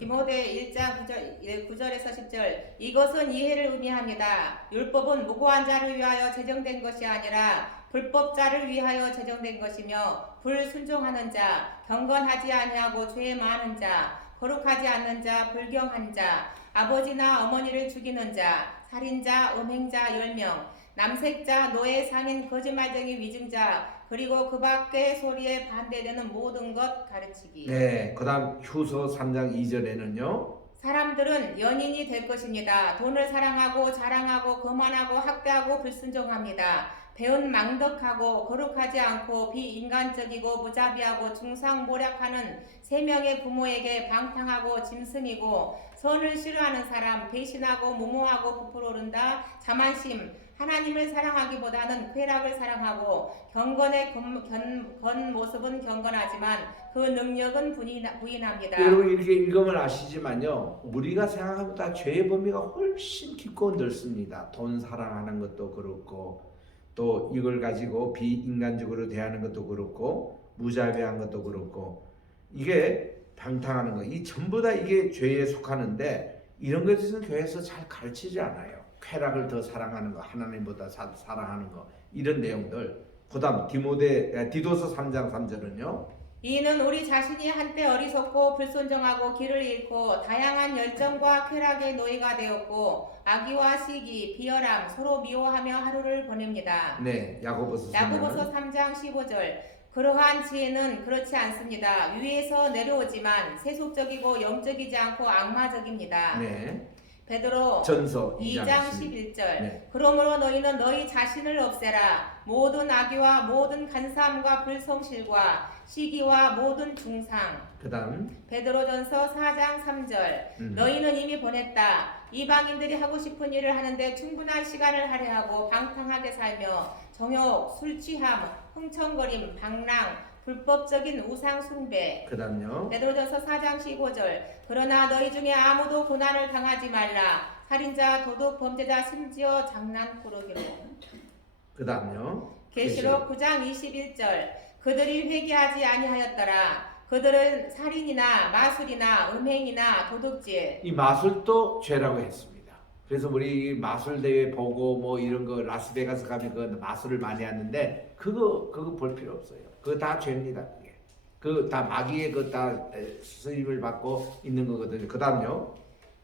디모데 1장 9절에서 10절 이것은 이해를 의미합니다. 율법은 무고한 자를 위하여 제정된 것이 아니라 불법자를 위하여 제정된 것이며 불순종하는 자, 경건하지 아니하고 죄 많은 자, 거룩하지 않는 자, 불경한 자, 아버지나 어머니를 죽이는 자, 살인자, 음행자 10명, 남색자, 노예, 상인, 거짓말쟁이, 위증자, 그리고 그 밖의 소리에 반대되는 모든 것 가르치기. 네, 그다음 휴서 3장 2절에는요. 사람들은 연인이 될 것입니다. 돈을 사랑하고 자랑하고 거만하고 학대하고 불순종합니다. 배은 망덕하고 거룩하지 않고 비인간적이고 무자비하고 중상모략하는 세 명의 부모에게 방탕하고 짐승이고 선을 싫어하는 사람, 배신하고 무모하고 부풀어오른다. 자만심, 하나님을 사랑하기보다는 쾌락을 사랑하고 경건의 겉모습은 경건하지만 그 능력은 부인합니다. 여러분 이렇게 읽으면 아시지만요, 우리가 생각하는 것보다 죄의 범위가 훨씬 깊고 넓습니다. 돈 사랑하는 것도 그렇고 또 이걸 가지고 비인간적으로 대하는 것도 그렇고 무자비한 것도 그렇고 이게 방탕하는 거, 이 전부 다 이게 죄에 속하는데 이런 것에 대해서는 교회에서 잘 가르치지 않아요. 쾌락을 더 사랑하는 거, 하나님보다 사랑하는 거, 이런 내용들. 그다음 디도서 3장 3절은요. 이는 우리 자신이 한때 어리석고 불순종하고 길을 잃고 다양한 열정과 쾌락의 노예가 되었고 악의와 시기, 비열함, 서로 미워하며 하루를 보냅니다. 네, 야고보서 3장 15절 그러한 지혜는 그렇지 않습니다. 위에서 내려오지만 세속적이고 영적이지 않고 악마적입니다. 네. 베드로 전서 2장 11절. 11절 네. 그러므로 너희는 너희 자신을 없애라. 모든 악의와 모든 간사함과 불성실과 시기와 모든 중상. 그다음 베드로전서 4장 3절 너희는 이미 보냈다. 이방인들이 하고 싶은 일을 하는데 충분한 시간을 할애하고 방탕하게 살며 정욕, 술 취함, 흥청거림, 방랑, 불법적인 우상 숭배. 그다음요. 베드로전서 4장 15절 그러나 너희 중에 아무도 고난을 당하지 말라. 살인자, 도둑, 범죄자, 심지어 장난꾸러기로. 그다음요. 계시록 9장 21절 그들이 회개하지 아니하였더라. 그들은 살인이나 마술이나 음행이나 도둑질. 이 마술도 죄라고 했습니다. 그래서 우리 마술 대회 보고 뭐 이런 거 라스베가스 가면 그 마술을 많이 하는데 그거 볼 필요 없어요. 그거 다 죄입니다. 그거 다 마귀의 그 다 수입을 받고 있는 거거든요. 그다음요.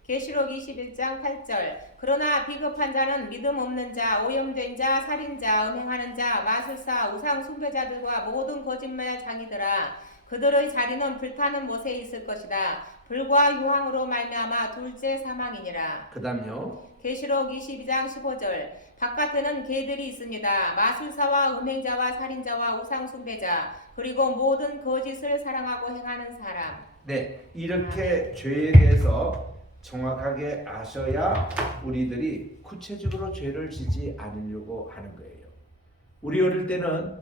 계시록 21장 8절 그러나 비겁한 자는 믿음 없는 자, 오염된 자, 살인자, 음행하는 자, 마술사, 우상 숭배자들과 모든 거짓말 장이더라. 그들의 자리는 불타는 못에 있을 것이다. 불과 유황으로 말미암아 둘째 사망이니라. 그다음요. 계시록 22장 15절 바깥에는 개들이 있습니다. 마술사와 음행자와 살인자와 우상 숭배자 그리고 모든 거짓을 사랑하고 행하는 사람. 네, 이렇게 죄에 대해서 정확하게 아셔야 우리들이 구체적으로 죄를 짓지 않으려고 하는 거예요. 우리 어릴 때는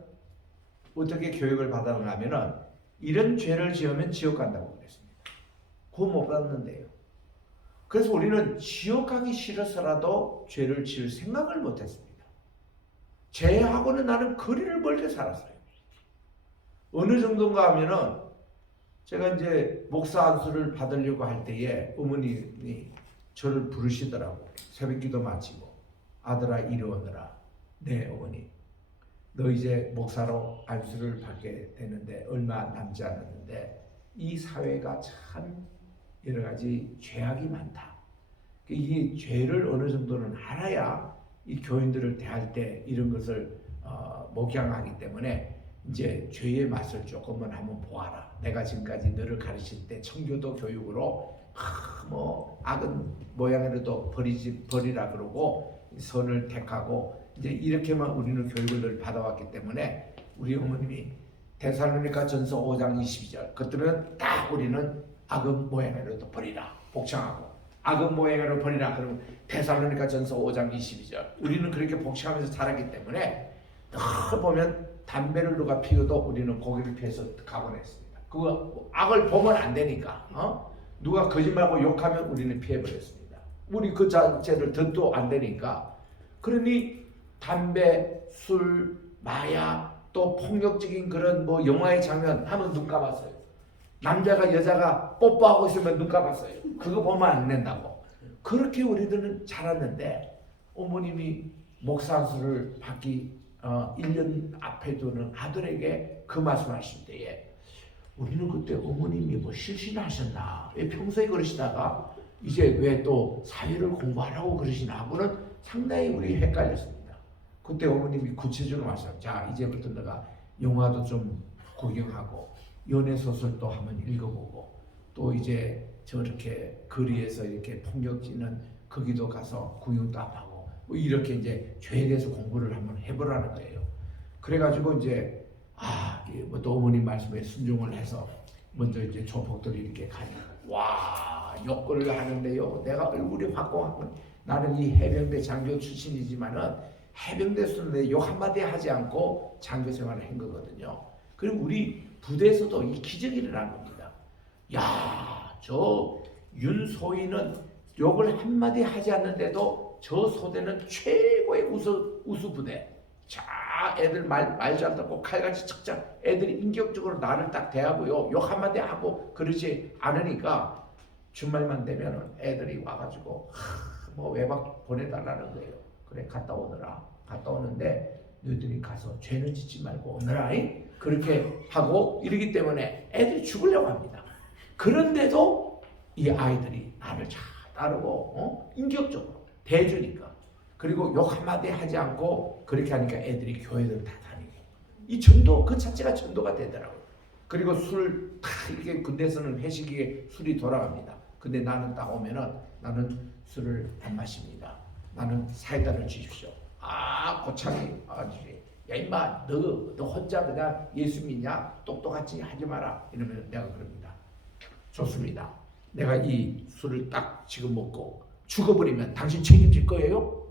어떻게 교육을 받았나 하면은 이런 죄를 지으면 지옥 간다고 그랬습니다. 구원 못 받는데요. 그래서 우리는 지옥 가기 싫어서라도 죄를 지을 생각을 못 했습니다. 죄하고는 나는 거리를 멀게 살았어요. 어느 정도인가 하면은 제가 이제 목사 안수를 받으려고 할 때에 어머님이 저를 부르시더라고. 새벽기도 마치고 아들아 이리 오너라. 네 어머니. 너 이제 목사로 안수를 받게 되는데 얼마 남지 않았는데 이 사회가 참 여러 가지 죄악이 많다. 이 죄를 어느 정도는 알아야 이 교인들을 대할 때 이런 것을 목양하기 때문에 이제 죄의 맛을 조금만 한번 보아라. 내가 지금까지 너를 가르칠 때 청교도 교육으로 뭐 악은 모양으로도 버리라 그러고 선을 택하고 이제 이렇게만 우리는 교육을 늘 받아왔기 때문에 우리 어머님이 데살로니가 전서 5장 22절 그때면 딱 우리는 악은 모양으로도 버리라 복창하고 악은 모양으로 버리라 그러면 데살로니가 전서 5장 22절 우리는 그렇게 복창하면서 자랐기 때문에 늘 보면 담배를 누가 피워도 우리는 고개를 피해서 가곤 했습니다. 그 악을 보면 안 되니까 누가 거짓말하고 욕하면 우리는 피해버렸습니다. 우리 그 자체를 듣도 안 되니까. 그러니 담배, 술, 마약, 또 폭력적인 그런 뭐 영화의 장면 하면 눈 감았어요. 남자가 여자가 뽀뽀하고 있으면 눈 감았어요. 그거 보면 안 된다고. 그렇게 우리들은 자랐는데 어머님이 목사 안수를 받기 1년 앞에 두는 아들에게 그 말씀하실 때에 우리는 그때 어머님이 뭐 실신하셨나, 왜 평소에 그러시다가 이제 왜 또 사회를 공부하라고 그러시나 하고는 상당히 우리 헷갈렸습니다. 그때 어머님이 구체적으로 말씀, 자 이제부터 내가 영화도 좀 구경하고 연애 소설도 한번 읽어보고 또 이제 저렇게 거리에서 이렇게 폭력지는 거기도 가서 구경도 하고 뭐 이렇게 이제 죄에 대해서 공부를 한번 해보라는 거예요. 그래가지고 이제 뭐 또 어머님 말씀에 순종을 해서 먼저 이제 조폭들이 이렇게 가니까 와 욕을 하는데요. 내가 얼굴이 확고하고 나는 이 해병대 장교 출신이지만은 해병대에서는 내 욕 한마디 하지 않고 장교 생활을 한 거거든요. 그리고 우리 부대에서도 이 기적이 일어난 겁니다. 야, 저 윤소희는 욕을 한마디 하지 않는데도 저 소대는 최고의 우수 부대. 자, 애들 말 잘 듣고 칼같이 척자. 애들이 인격적으로 나를 딱 대하고요. 욕 한마디 하고 그러지 않으니까 주말만 되면 애들이 와가지고 뭐 외박 보내달라는 거예요. 그래 갔다 오느라. 갔다 오는데 너희들이 가서 죄는 짓지 말고 오느라 그렇게 하고 이러기 때문에 애들이 죽으려고 합니다. 그런데도 이 아이들이 나를 잘 따르고 인격적으로 대주니까 그리고 욕 한마디 하지 않고 그렇게 하니까 애들이 교회를 다 다니고 이 전도 그 자체가 전도가 되더라고요. 그리고 술 다 이렇게 군대에서는 회식에 술이 돌아갑니다. 근데 나는 딱 오면은 나는 술을 안 마십니다. 나는 사이다를 주십시오. 고창이 야 임마 너 혼자 그냥 예수 믿냐? 똑똑하지 하지 마라. 이러면 내가 그럽니다. 좋습니다. 내가 이 술을 딱 지금 먹고 죽어버리면 당신 책임질 거예요?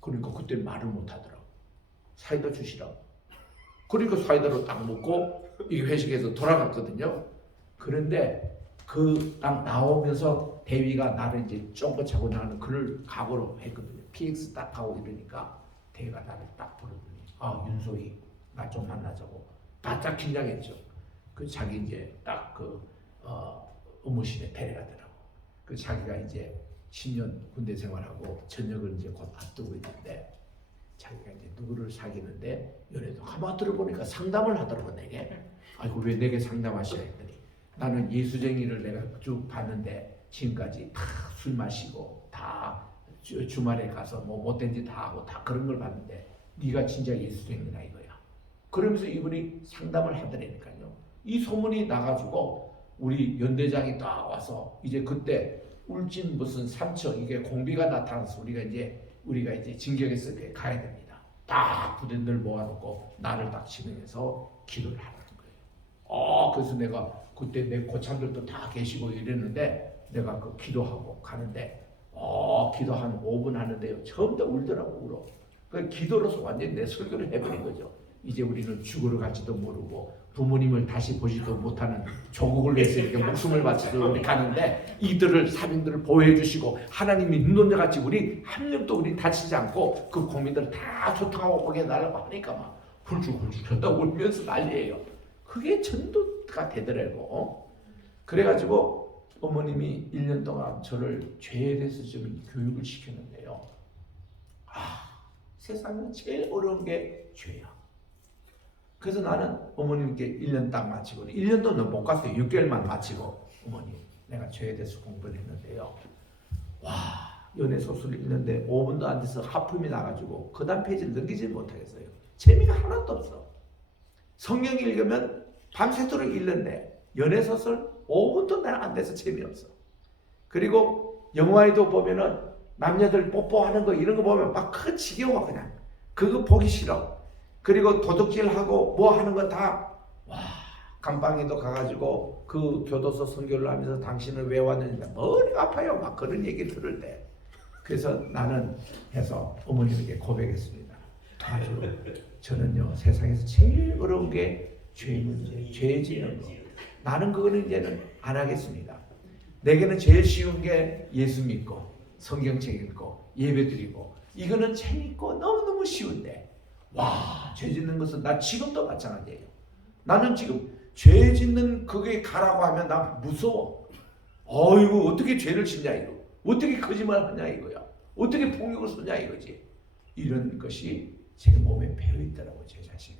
그러니까 그때 말을 못 하더라고. 사이다 주시라고. 그러니까 사이다로 딱 먹고 이 회식에서 돌아갔거든요. 그런데 그 딱 나오면서 대위가 나를 이제 쫑긋 차고 나는 그를 각오로 했거든요. PX 딱 하고 이러니까 대위가 나를 딱 부르더니 윤소희 나 좀 만나자고 바짝 긴장했죠. 그 자기 이제 딱 그 의무실에 데려가더라고. 그 자기가 이제 10년 군대 생활하고 전역을 이제 곧 앞두고 있는데 자기가 이제 누구를 사귀는데 연애도 가만 들어보니까 상담을 하더라고 내게. 아이고 왜 내게 상담하시냐 했더니 나는 예수쟁이를 내가 쭉 봤는데 지금까지 다 술 마시고 다 주말에 가서 뭐 못된 짓 다 하고 다 그런 걸 봤는데 네가 진짜 예수쟁이다 이거야. 그러면서 이분이 상담을 하더라니까요. 이 소문이 나가지고 우리 연대장이 딱 와서 이제 그때 울진 무슨 삼척 이게 공비가 나타나서 우리가 이제 진격해서 가야 됩니다. 딱 부대들 모아놓고 나를 딱 지명해서 기도를 하라는 거예요. 그래서 내가 그때 내 고참들도 다 계시고 이랬는데 내가 그 기도하고 가는데 기도 한 5분 하는데요. 처음부터 울더라고 울어. 그 기도로서 완전히 내 설교를 해버린 거죠. 이제 우리는 죽으러 갈지도 모르고 부모님을 다시 보지도 못하는 조국을 위해서 이렇게 목숨을 바치고 우리 가는데 이들을 사병들을 보호해 주시고 하나님이 눈동자같이 우리 한 명도 우리 다치지 않고 그 국민들 다 소통하고 거기에 날라고 하니까 막 훌쭉훌쭉 한다 울면서 난리예요. 그게 전도가 되더라고. 그래가지고 어머님이 1년 동안 저를 죄에 대해서 좀 교육을 시켰는데요. 세상에 제일 어려운 게 죄야. 그래서 나는 어머님께 1년 딱 마치고 1년도 못 갔어요. 6개월만 마치고 어머니 내가 죄에 대해서 공부를 했는데요. 연애소설 읽는데 5분도 안 돼서 하품이 나가지고 그 다음 페이지를 넘기지 못하겠어요. 재미가 하나도 없어. 성경 읽으면 밤새도록 읽는데 연애소설 5분도 안 돼서 재미없어. 그리고 영화에도 보면은 남녀들 뽀뽀하는 거 이런 거 보면 막 지겨워 그냥. 그거 보기 싫어. 그리고 도둑질하고 뭐 하는 거 다 감방에도 가가지고 그 교도소 선교를 하면서 당신을 왜 왔느냐 머리가 아파요 막 그런 얘기 들을 때. 그래서 나는 해서 어머님에게 고백했습니다. 아주 저는요 세상에서 제일 어려운 게 죄 문제, 죄 짓는 거. 나는 그거는 이제는 안 하겠습니다. 내게는 제일 쉬운 게 예수 믿고 성경책 읽고 예배 드리고 이거는 재밌고 너무너무 쉬운데 와, 죄 짓는 것은 나 지금도 마찬가지예요. 나는 지금 죄 짓는 그게 가라고 하면 나 무서워. 어이구 어떻게 죄를 짓냐 이거. 어떻게 거짓말 하냐 이거야. 어떻게 폭력을 쏘냐 이거지. 이런 것이 제 몸에 배어 있더라고 제 자신이.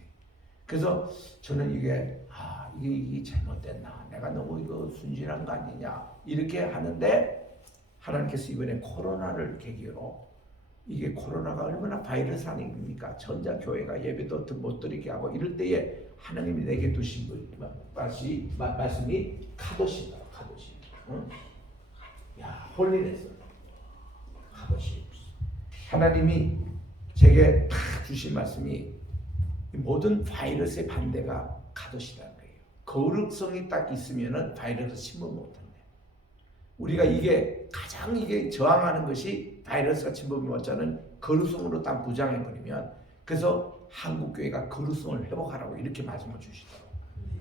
그래서 저는 이게 잘못됐나. 내가 너무 이거 순진한 거 아니냐. 이렇게 하는데 하나님께서 이번에 코로나를 계기로 이게 코로나가 얼마나 바이러스 아닙니까? 전자교회가 예배도 못 드리게 하고 이럴 때에 하나님이 내게 두신 말씀이 카도시다. 카도시. 응? 야, 홀리네스. 카도시. 하나님이 제게 다 주신 말씀이 모든 바이러스의 반대가 카도시라는 거예요. 거룩성이 딱 있으면은 바이러스 침범 못한대. 우리가 이게 가장 저항하는 것이 바이러스가 침범이 못하는 거룩성으로 딱 무장해버리면 그래서 한국교회가 거룩성을 회복하라고 이렇게 말씀을 주시더라고요.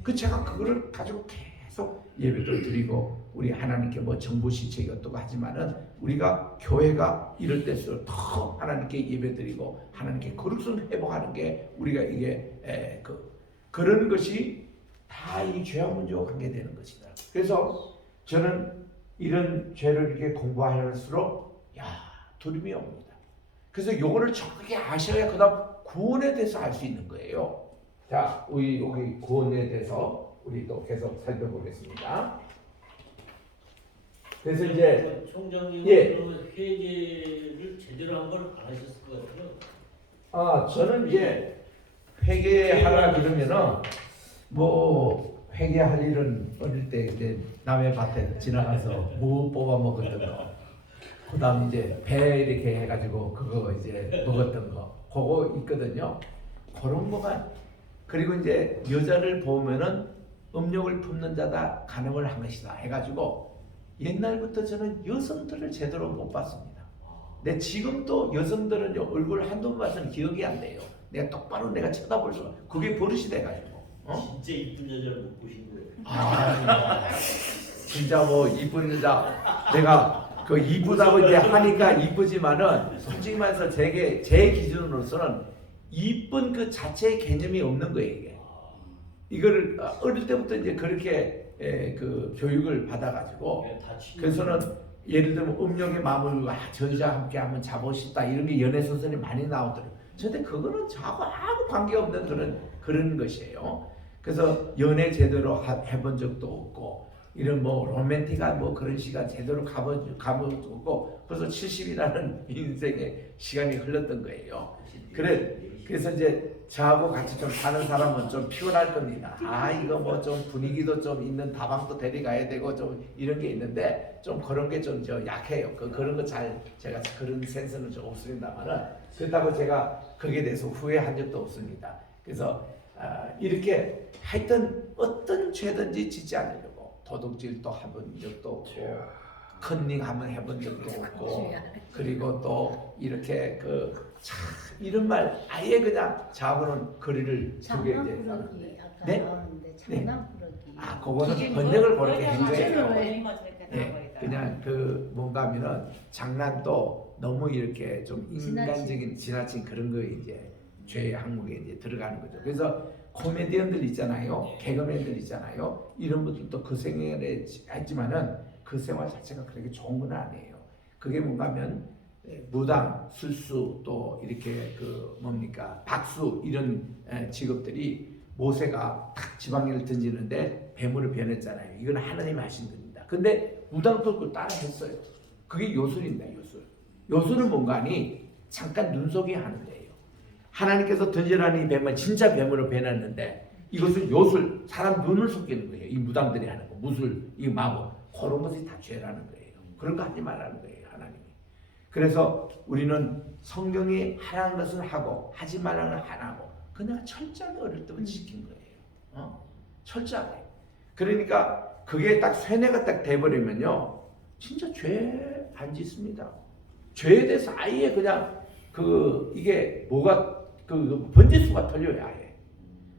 그 제가 그거를 가지고 계속 예배도 드리고 우리 하나님께 뭐 정보시책이 어떻고 하지만은 우리가 교회가 이럴 때일수록 더 하나님께 예배 드리고 하나님께 거룩성을 회복하는 게 우리가 이게 그런 것이 다 이 죄와 문제와 관계되는 것이다. 그래서 저는 이런 죄를 이렇게 공부할수록 두려움이 옵니다. 그래서 요거를 정확하게 아셔야 그다음 구원에 대해서 알 수 있는 거예요. 자, 우리 여기 구원에 대해서 우리 또 계속 살펴보겠습니다. 그래서 이제 총장님은 예. 그 회개를 제대로 한 걸 안 하셨을 것 같아요. 저는 이제 회개하라 그러면은 뭐 회개할 일은 어릴 때 이제 남의 밭에 지나가서 무 뽑아 먹었던 거, 그다음 이제 배 이렇게 해가지고 그거 이제 먹었던 거, 그거 있거든요. 그런 거가. 그리고 이제 여자를 보면은 음욕을 품는 자다 간음을 한 것이다 해가지고 옛날부터 저는 여성들을 제대로 못 봤습니다. 근데 지금도 여성들은 얼굴 한두 번 봐서는 기억이 안 돼요. 내가 똑바로 내가 쳐다볼 수가, 그게 버릇이 돼가지고. 진짜 이쁜 여자를 못 보신 거예요. 진짜 뭐 이쁜 여자, 내가 그 이쁘다고 이제 하니까 이쁘지만은 솔직히 말해서 제 기준으로서는 이쁜 그 자체의 개념이 없는 거예요 이게. 이거를 어릴 때부터 이제 그렇게 그 교육을 받아가지고 그래서는 예를 들면 음욕의 마음을 저 여자 함께 하면 자보시다 이런 게 연애 소설이 많이 나오더라고요. 근데 그거는 저하고 아무 관계없는 그런 것이에요. 그래서 연애 제대로 해본 적도 없고 이런 뭐 로맨틱한 뭐 그런 시간 제대로 가본 적도 없고 벌써 70이라는 인생의 시간이 흘렀던 거예요. 그래서 이제 저하고 같이 좀 사는 사람은 좀 피곤할 겁니다. 이거 뭐 좀 분위기도 좀 있는 다방도 데려가야 되고 좀 이런 게 있는데 좀 그런 게 좀 약해요. 그런 거 제가 그런 센스는 좀 없습니다만은 그렇다고 제가 거기에 대해서 후회한 적도 없습니다. 그래서 이렇게 하여튼 어떤 죄든지 짓지 않으려고 도둑질도 해본 적도 없고 컨닝 한번 해본 적도 없고 그리고 또 이렇게 이런 말 아예 그냥 저하고는 거리를 두게 이제 아까 나왔는데 장난꾸러기. 그거는 번역을 그렇게 한 거예요. 네, 그냥 뭔가 하면은 장난도 너무 이렇게 좀 인간적인 지나친 그런 거 이제 죄의 항목에 이제 들어가는 거죠. 그래서 코미디언들 있잖아요, 개그맨들 있잖아요. 이런 분들도 그 생활에 했지만은 그 생활 자체가 그렇게 좋은 건 아니에요. 그게 뭔가면 무당, 술수 또 이렇게 박수 이런 직업들이 모세가 탁 지방일을 던지는데 뱀으로 변했잖아요. 이건 하나님이 하신 겁니다. 근데 무당도 그걸 따라 했어요. 그게 요술입니다. 요술은 뭔가니 잠깐 눈속이 하는 거예요. 하나님께서 던지라는 이 뱀은 진짜 뱀으로 변했는데 이것은 요술, 사람 눈을 속이는 거예요. 이 무당들이 하는 거, 무술, 이 마법, 그런 것이 다 죄라는 거예요. 그런 거 하지 말라는 거예요, 하나님이. 그래서 우리는 성경이 하라는 것을 하고 하지 말라는 건 안 하고 그냥 철저하게 어릴 때부터 지킨 거예요. 철저하게. 그러니까 그게 딱 쇠뇌가 딱 돼버리면요, 진짜 죄 안 짓습니다. 죄에 대해서 아예 그냥 이게 뭐가 그 번지수가 틀려요. 아예.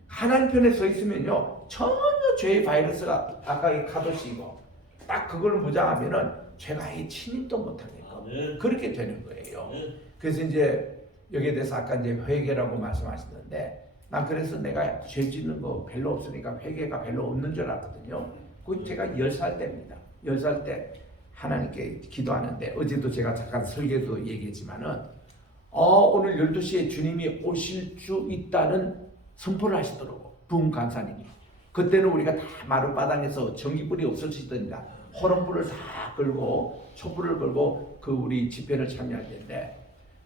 하나님 편에 서 있으면요 전혀 죄의 바이러스가 아까 이 카도시고 딱 그걸 무장하면은 죄가 아예 침입도 못하니까 아멘. 그렇게 되는 거예요. 아멘. 그래서 이제 여기에 대해서 아까 이제 회개라고 말씀하셨는데 난 그래서 내가 죄 짓는 거 별로 없으니까 회개가 별로 없는 줄 알았거든요. 그 제가 10살 때입니다. 10살 때 하나님께 기도하는데 어제도 제가 잠깐 설계도 얘기했지만은 오늘 12시에 주님이 오실 수 있다는 선포를 하시더라고. 부흥 간사님이. 그때는 우리가 다 마룻바닥에서 전기불이 없어지더니까 호롱불을 다 걸고 촛불을 걸고 그 우리 집회를 참여할 텐데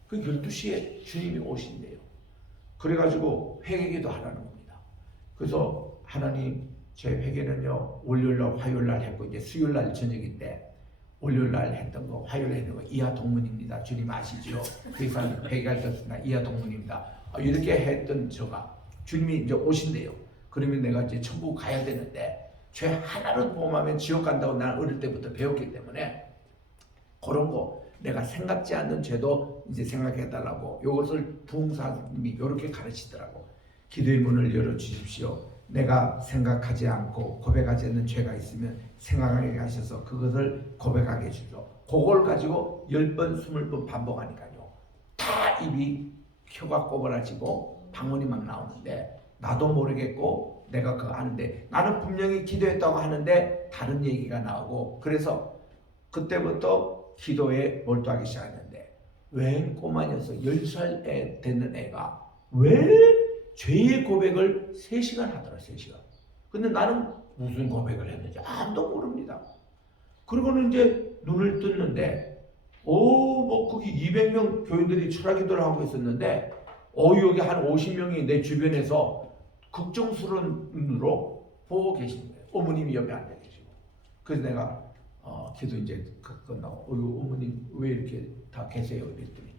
그 12시에 주님이 오신대요. 그래가지고 회개기도 하라는 겁니다. 그래서 하나님 제 회개는요 월요일날 화요일날 했고 이제 수요일날 저녁인데 월요일날 했던 거 화요일에 했던 거 이하 동문입니다. 주님 아시죠? 그래서 회개할 때 없습니다. 이하 동문입니다. 이렇게 했던 저가 주님이 이제 오신대요. 그러면 내가 이제 천국 가야 되는데 죄 하나로 범하면 지옥 간다고 나는 어릴 때부터 배웠기 때문에 그런 거 내가 생각지 않는 죄도 이제 생각해달라고 이것을 부흥사님이 이렇게 가르치더라고. 기도의 문을 열어주십시오. 내가 생각하지 않고 고백하지 않는 죄가 있으면 생각하게 하셔서 그것을 고백하게 해주죠. 그걸 가지고 10번 20번 반복하니까요 다 입이 혀가 꼬부라지고 방언이 막 나오는데 나도 모르겠고 내가 그거 아는데 나는 분명히 기도했다고 하는데 다른 얘기가 나오고 그래서 그때부터 기도에 몰두하기 시작했는데 웬 꼬마 녀석 10살 애 되는 애가 왜 죄의 고백을 3시간 하더라. 3시간. 근데 나는 무슨 고백을 했는지 아무도 모릅니다. 그리고는 이제 눈을 떴는데 뭐 거기 200명 교인들이 철학기도를 하고 있었는데 여기 한 50명이 내 주변에서 걱정스러운 눈으로 보고 계시는 거예요. 어머님이 옆에 앉아 계시고. 그래서 내가 기도 이제 끝나고 어머님 왜 이렇게 다 계세요? 이랬더니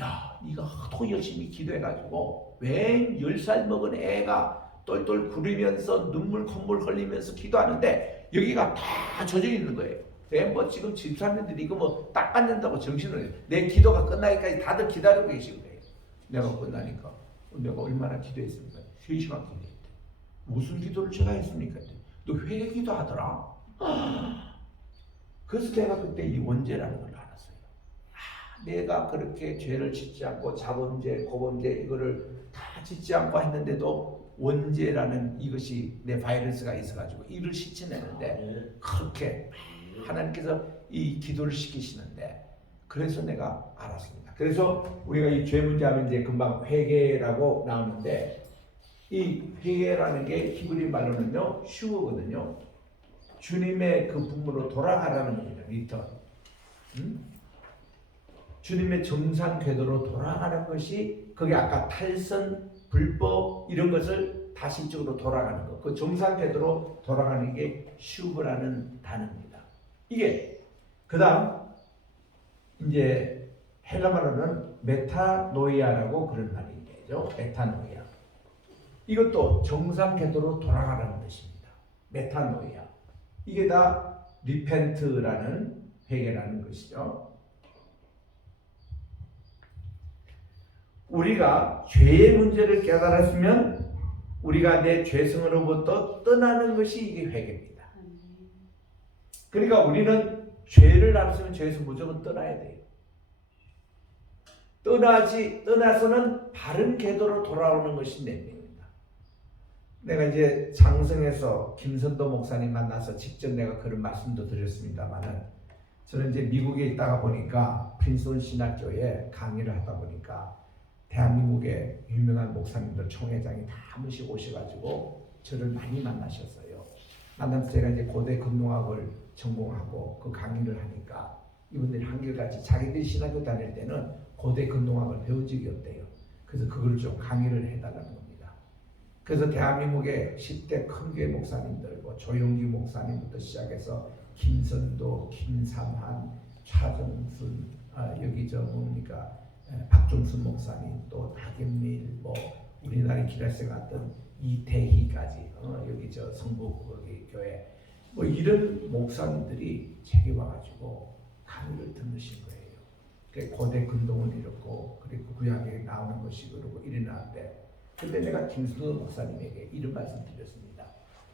야 네가 하도 열심히 기도해가지고 웬 10살 먹은 애가 똘똘 구르면서 눈물 콧물 흘리면서 기도하는데 여기가 다 젖어 있는 거예요. 뭐 지금 집사님들이 이거 뭐 닦아낸다고 정신을 내 기도가 끝나기까지 다들 기다리고 계신 거예요. 내가 끝나니까 내가 얼마나 기도했습니까? 3시간 기도했대. 무슨 기도를 제가 했습니까? 너 회개 기도하더라. 그래서 내가 그때 이 원죄라는 걸 알았어요. 내가 그렇게 죄를 짓지 않고 자본죄, 고범죄 이거를 다 짓지 않고 했는데도 원죄라는 이것이 내 바이러스가 있어가지고 이를 씻어내는데 그렇게 하나님께서 이 기도를 시키시는데 그래서 내가 알았습니다. 그래서 우리가 이 죄 문제하면 이제 금방 회개라고 나오는데 이 회개라는 게 히브리 말로는요 슈거거든요. 주님의 그 품으로 돌아가라는 겁니다. 리턴. 주님의 정상 궤도로 돌아가는 것이 그게 아까 탈선, 불법 이런 것을 다시 이쪽으로 돌아가는 것. 그 정상 궤도로 돌아가는 게 슈브라는 단어입니다. 이게 그다음 이제 헬라말로는 메타노이아라고 그런 말이 있죠. 메타노이아. 이것도 정상 궤도로 돌아가라는 뜻입니다. 메타노이아. 이게 다 리펜트라는 회개라는 것이죠. 우리가 죄의 문제를 깨달았으면 우리가 내 죄성으로부터 떠나는 것이 이게 회개입니다. 그러니까 우리는 죄를 알았으면 죄에서 무조건 떠나야 돼요. 떠나서는 바른 궤도로 돌아오는 것이 내입니다. 내가 이제 장성에서 김선도 목사님 만나서 직접 내가 그런 말씀도 드렸습니다만은 저는 이제 미국에 있다가 보니까 프린스턴 신학교에 강의를 하다 보니까 대한민국의 유명한 목사님들 총회장이 다 한 번씩 오셔가지고 저를 많이 만나셨어요. 만나서 제가 이제 고대 금융학을 전공하고 그 강의를 하니까 이분들이 한결같이 자기들이 신학교 다닐 때는 고대 금융학을 배운 적이 없대요. 그래서 그걸 좀 강의를 해달라는 겁니다. 그래서 대한민국의 10대 큰 교회 목사님들, 뭐 조영규 목사님부터 시작해서 김선도, 김삼한, 차정순, 여기 뭡니까 박종순 목사님, 또 박연밀, 뭐 우리나라에 기라세 갔던 이태희까지, 여기 성북 거기 교회, 뭐 이런 목사님들이 제게 와가지고 강의를 듣으신 거예요. 고대 근동을 이뤘고 그리고 구약에 나오는 것이 그러고 일어나는데 그때 내가 김순호 목사님에게 이런 말씀 드렸습니다.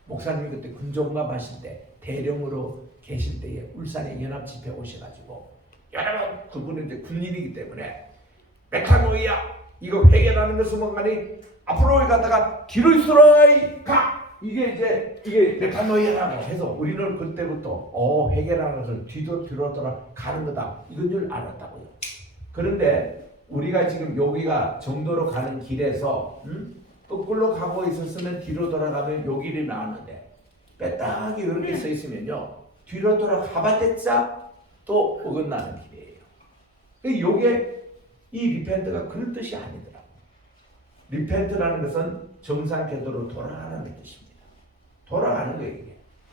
목사님이 그때 군종갑 하실 때 대령으로 계실 때에 울산에 연합 집회 오셔가지고 여러분 그분은 이제 군인이기 때문에 메타노이아 이거 회개라는 것은 뭔가니 앞으로 갔다가 기르스라이 가 이게 메타노이아라고 해서 우리는 그때부터 회개라는 것을 뒤로 돌아가는 거다 이건 줄 알았다고요. 그런데 우리가 지금 여기가 정도로 가는 길에서 거꾸로 가고 있었으면 뒤로 돌아가면 요 길이 나왔는데 빼딱이 이렇게 서 있으면요 뒤로 돌아가봤자 또 어긋나는 길이에요. 요게 이 리펜트가 그런 뜻이 아니더라고. 리펜트라는 것은 정상 궤도로 돌아가는 뜻입니다. 돌아가는 거예요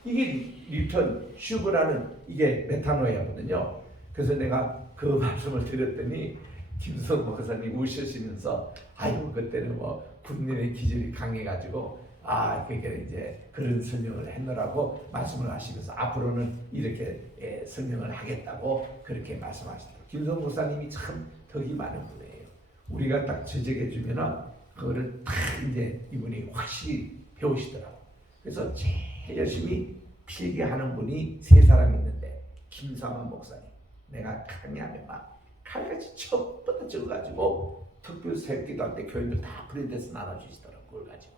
이게 리턴 슈브라는 이게 메타노이아거든요. 그래서 내가 그 말씀을 드렸더니 김성 목사님 우시면서 아이고 그때는 뭐 군인의 기질이 강해가지고 그러니까 이제 그런 설명을 했노라고 말씀을 하시면서 앞으로는 이렇게 설명을 하겠다고 그렇게 말씀하시더라고요. 김성 목사님이 참 덕이 많은 분이에요. 우리가 딱 지적해 주면은 그거를 딱 이제 이분이 확실히 배우시더라고. 그래서 제일 열심히 필기하는 분이 세 사람이 있는데 김상환 목사님, 내가 강의하면 막 칼같이 첩부터 적어가지고 특별 새기도 할 때 교인들 다 프린트해서 나눠주시더라고 그걸 가지고.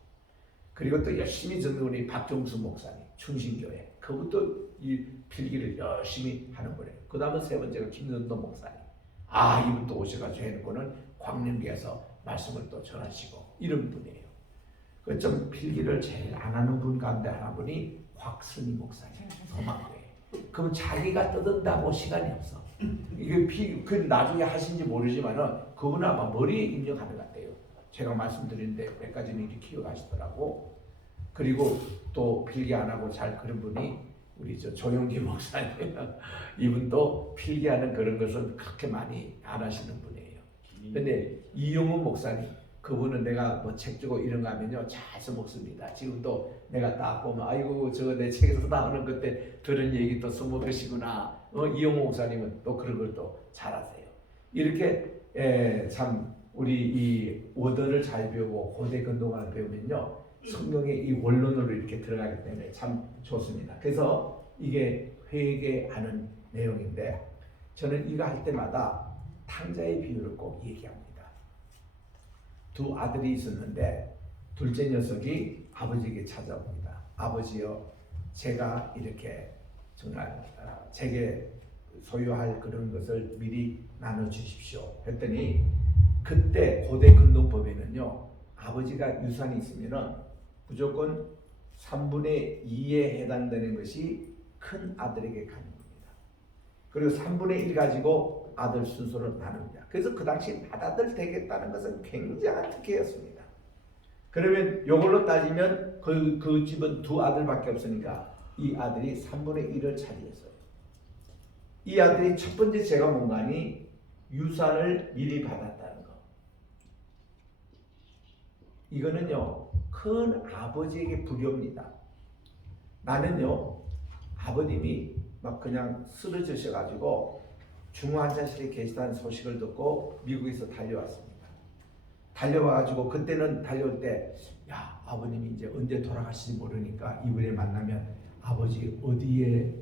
그리고 또 열심히 적는 우리 박정수 목사님 충신교회 그것도 이 필기를 열심히 하는 거예요. 그 다음은 세 번째가 김선도 목사님. 이분도 오셔가지고 해놓고는 광림교에서 말씀을 또 전하시고 이런 분이에요. 그 좀 필기를 제일 안 하는 분 가운데 하나분이 곽순희 목사님 소망교회. 그럼 자기가 떠든다고 시간이 없어. 이게 그 나중에 하신지 모르지만은 그분은 아마 머리에 입력하는 것 같아요. 제가 말씀드리는데 몇 가지는 이렇게 키워가시더라고. 그리고 또 필기 안 하고 잘 그런 분이 우리 조용기 목사님. 이분도 필기하는 그런 것은 그렇게 많이 안 하시는 분이에요. 근데 이용훈 목사님 그분은 내가 뭐 책 주고 이런 거 하면요 잘 써먹습니다. 지금도 내가 딱 보면 아이고 저거 내 책에서 나오는 그때 들은 얘기 또 써먹으시구나. 이용훈 목사님은 또 그런 걸 또 잘하세요. 이렇게 참 우리 이 오더를 잘 배우고 고대 근동을 배우면요 성경의 이 원론으로 이렇게 들어가기 때문에 참 좋습니다. 그래서 이게 회개하는 내용인데 저는 이거 할 때마다 탕자의 비유를 꼭 얘기합니다. 두 아들이 있었는데 둘째 녀석이 아버지에게 찾아옵니다. 아버지요, 제가 이렇게 정말 제게 소유할 그런 것을 미리 나눠주십시오 했더니 그때 고대 근동법에는요 아버지가 유산이 있으면은 무조건 3분의 2에 해당되는 것이 큰 아들에게 가는 겁니다. 그리고 3분의 1 가지고 아들 순서를 나눕니다. 그래서 그 당시 맏아들 되겠다는 것은 굉장한 특혜였습니다. 그러면 이걸로 따지면 그 집은 두 아들밖에 없으니까 이 아들이 3분의 1을 차지했어요. 이 아들이 첫 번째 죄가 뭔가니 유산을 미리 받았다는 거. 이거는요 큰 아버지에게 불효입니다. 나는요 아버님이 막 그냥 쓰러지셔가지고 중환자실에 계시다는 소식을 듣고 미국에서 달려왔습니다. 달려와가지고 그때는 달려올 때 야 아버님이 이제 언제 돌아가실지 모르니까 이번에 만나면 아버지 어디에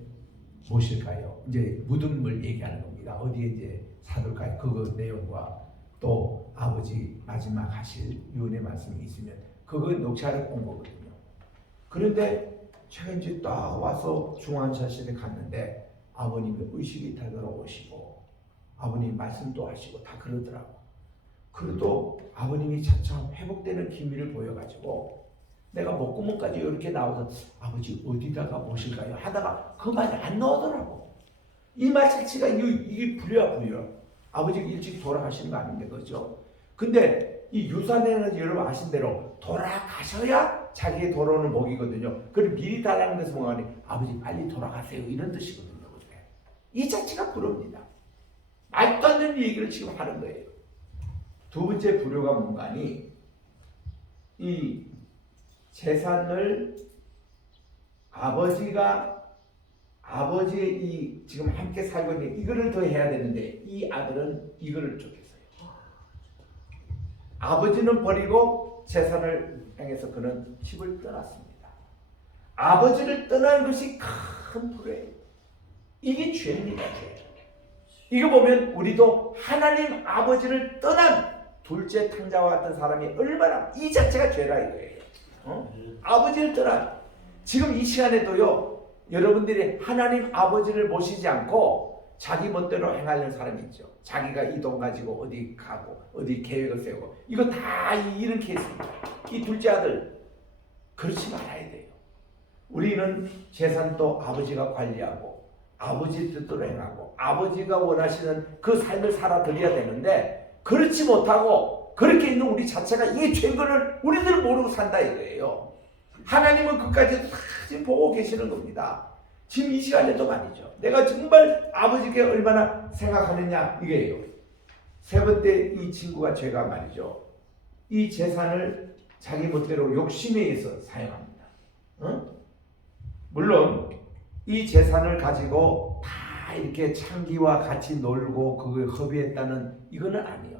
모실까요? 이제 무덤을 얘기하는 겁니다. 어디에 이제 사둘까요? 그 내용과 또 아버지 마지막 하실 유언의 말씀이 있으면 그거 녹취하러 온 거거든요. 그런데 제가 이제 딱 와서 중환자실에 갔는데 아버님이 의식이 다 돌아오시고 아버님 말씀도 하시고 다 그러더라고. 그래도 아버님이 차차 회복되는 기미를 보여가지고 내가 목구멍까지 이렇게 나와서 아버지 어디다가 모실까요? 하다가 그 말이 안 나오더라고. 이 말 자체가 이게 불효야 불효. 아버지가 일찍 돌아가시는 거 아닌데 그렇죠? 근데 이 유산에는 여러분 아신 대로 돌아가셔야 자기의 돌아오는 복이거든요. 그걸 미리 달라는 것은 뭐가 아버지 빨리 돌아가세요 이런 뜻이거든요. 이 자체가 불효입니다. 말도 안 되는 얘기를 지금 하는 거예요. 두 번째 불효가 뭔가니 이 재산을 아버지가 아버지의 이 지금 함께 살고 있는 이거를 더 해야 되는데 이 아들은 이거를 쫓겼어요. 아버지는 버리고 재산을 향해서 그는 집을 떠났습니다. 아버지를 떠나는 것이 큰 불행이에요. 이게 죄입니다. 죄. 이거 보면 우리도 하나님 아버지를 떠난 둘째 탕자와 같은 사람이 얼마나 이 자체가 죄라 이거예요. 아버지를 떠난 지금 이 시간에도요 여러분들이 하나님 아버지를 모시지 않고 자기 멋대로 행하려는 사람이 있죠. 자기가 이 돈 가지고 어디 가고 어디 계획을 세우고 이거 다 이런 케이스입니다. 이 둘째 아들 그렇지 말아야 돼요. 우리는 재산도 아버지가 관리하고 아버지 뜻대로 행하고 아버지가 원하시는 그 삶을 살아드려야 되는데 그렇지 못하고 그렇게 있는 우리 자체가 이게 죄인 것을 우리들 모르고 산다 이거예요. 하나님은 그까지 다 지금 보고 계시는 겁니다. 지금 이 시간에도 말이죠. 내가 정말 아버지께 얼마나 생각하느냐 이게요. 세 번째 이 친구가 죄가 말이죠. 이 재산을 자기 멋대로 욕심에 의해서 사용합니다. 물론 이 재산을 가지고 다 이렇게 창기와 같이 놀고 그걸 허비했다는 이거는 아니에요.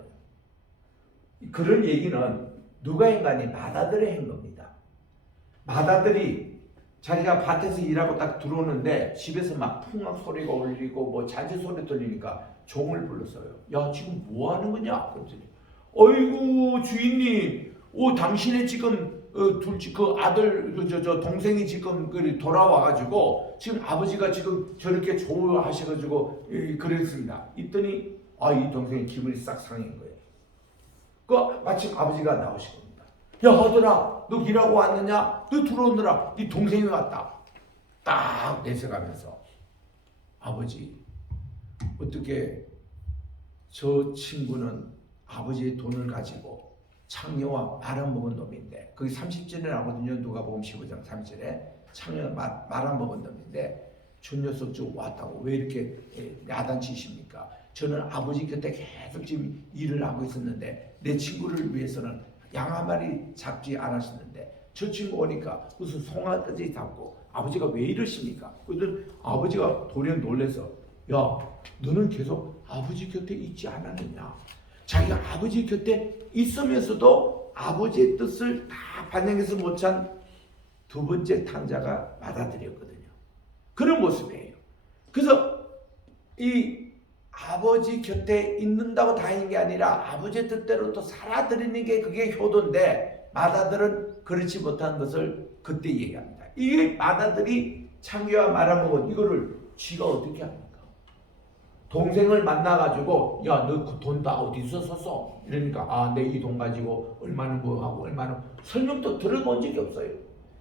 그런 얘기는 누가 인간이 마다들의 한 겁니다. 마다들이 자기가 밭에서 일하고 딱 들어오는데 집에서 막 풍악 소리가 울리고 뭐 잔치 소리 들리니까 종을 불렀어요. 야 지금 뭐 하는 거냐? 그랬더니 어이구 주인님, 당신의 지금 둘째 그 아들 저 동생이 지금 돌아와가지고 지금 아버지가 지금 저렇게 좋아하셔가지고 그랬습니다. 있더니 이 동생이 기분이 싹 상한 거예요. 그 마침 아버지가 나오신 겁니다. 야 아들아 너 일하고 왔느냐? 너 들어오느라 네 동생이 왔다. 딱 내세가면서 아버지 어떻게 저 친구는 아버지의 돈을 가지고 창녀와 말아먹은 놈인데 그게 30절에 나오거든요. 누가복음 15장 3절에 창녀와 말아먹은 놈인데 저 녀석 좀 왔다고 왜 이렇게 야단치십니까? 저는 아버지 곁에 계속 지금 일을 하고 있었는데 내 친구를 위해서는 양 한 마리 잡지 않았었는데 저 친구 오니까 무슨 송아까지 잡고 아버지가 왜 이러십니까? 그랬더니 아버지가 도리어 놀래서 야 너는 계속 아버지 곁에 있지 않았느냐? 자기가 아버지 곁에 있으면서도 아버지의 뜻을 다 반영해서 못한 두 번째 탕자가 받아들였거든요. 그런 모습이에요. 그래서 이 아버지 곁에 있는다고 다행인 게 아니라 아버지의 뜻대로 또 살아드리는 게 그게 효도인데 마다들은 그렇지 못한 것을 그때 얘기합니다. 이게 마다들이 창기와 말아먹은 이거를 쥐가 어떻게 합니까? 동생을 만나가지고 야 너 그 돈 다 어디서 썼어? 이러니까 내 이 돈 가지고 얼마나 뭐하고 얼마나 설명도 들어본 적이 없어요.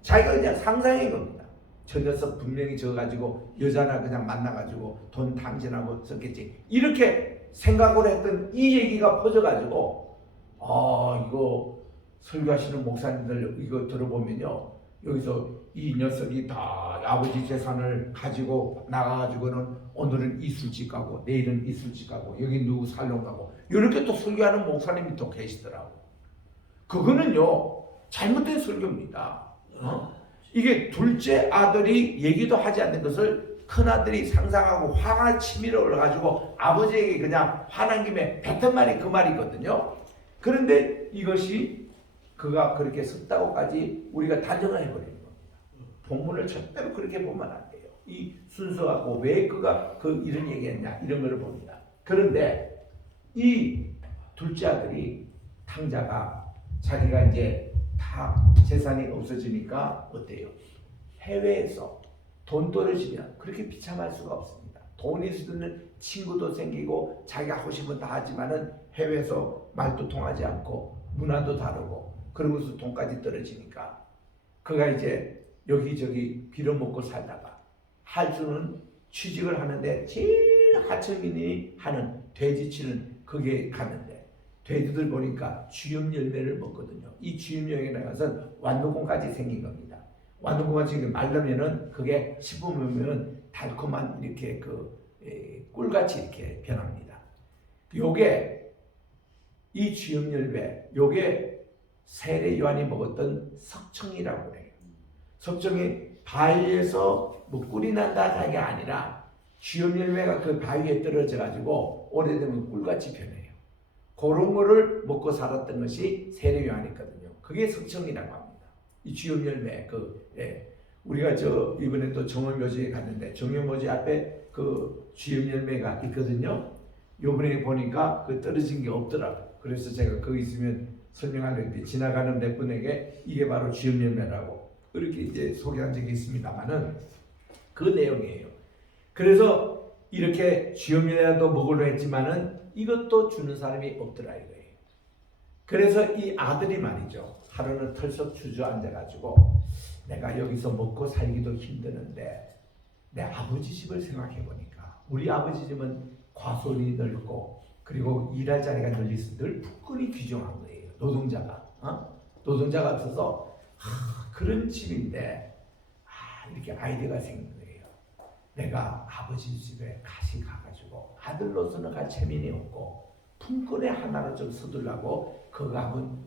자기가 그냥 상상한 겁니다. 저 녀석 분명히 저 가지고 여자나 그냥 만나가지고 돈 탕진하고 썼겠지 이렇게 생각을 했던 이 얘기가 퍼져가지고 이거 설교하시는 목사님들 이거 들어보면요 여기서 이 녀석이 다 아버지 재산을 가지고 나가가지고는 오늘은 이술집 가고 내일은 이술집 가고 여기 누구 살롱 가고 이렇게 또 설교하는 목사님이 또 계시더라고. 그거는요 잘못된 설교입니다. 이게 둘째 아들이 얘기도 하지 않는 것을 큰아들이 상상하고 화가 치밀어 올라가지고 아버지에게 그냥 화난 김에 뱉은 말이 그 말이거든요. 그런데 이것이 그가 그렇게 썼다고까지 우리가 단정을 해버리는 겁니다. 본문을 절대로 그렇게 보면 안 돼요. 이 순서하고 왜 그가 이런 얘기했냐 이런 거를 봅니다. 그런데 이 둘째 아들이 탕자가 자기가 이제 다 재산이 없어지니까 어때요? 해외에서 돈 떨어지면 그렇게 비참할 수가 없습니다. 돈이 있으면 친구도 생기고 자기가 하고 싶은 다 하지만은 해외에서 말도 통하지 않고 문화도 다르고 그러면서 돈까지 떨어지니까 그가 이제 여기저기 빌어먹고 살다가 할 수는 취직을 하는데 제일 하층민이 하는 돼지치는 그게 갔는데 돼지들 보니까 쥐염 열매를 먹거든요. 이 쥐염 열매에 나가서 완두콩까지 생긴 겁니다. 완두콩가 지금 말르면은 그게 씹으면 달콤한 이렇게 꿀같이 이렇게 변합니다. 요게 이 쥐염 열매, 요게 세례 요한이 먹었던 석청이라고 그래요. 석청이 바위에서 뭐 꿀이 난다는 게 아니라 쥐염 열매가 그 바위에 떨어져 가지고 오래되면 꿀같이 변해요. 그런 거를 먹고 살았던 것이 세례요한이거든요. 그게 석청이라고 합니다. 이 쥐염 열매 우리가 저 이번에 또 정월묘지에 갔는데 정월묘지 앞에 그 쥐염 열매가 있거든요. 요번에 보니까 그 떨어진 게 없더라고요. 그래서 제가 거기 있으면 설명하려는데 지나가는 몇 분에게 이게 바로 쥐염 열매라고 이렇게 이제 소개한 적이 있습니다만은 그 내용이에요. 그래서 이렇게 쥐염 열매도 먹으려 했지만은 이것도 주는 사람이 없더라 이거예요. 그래서 이 아들이 말이죠. 하루는 털썩 주저앉아가지고 내가 여기서 먹고 살기도 힘드는데 내 아버지 집을 생각해 보니까 우리 아버지 집은 과수원이 넓고 그리고 일할 자리가 널리서 늘 푸근히 귀중한 거예요. 노동자가 없어서 그런 집인데 이렇게 아이디어가 생긴 거예요. 내가 아버지 집에 같이 가가지고 아들로서는 갈 재민이 없고 품꾼의 하나로 좀 서둘라고 그거 한번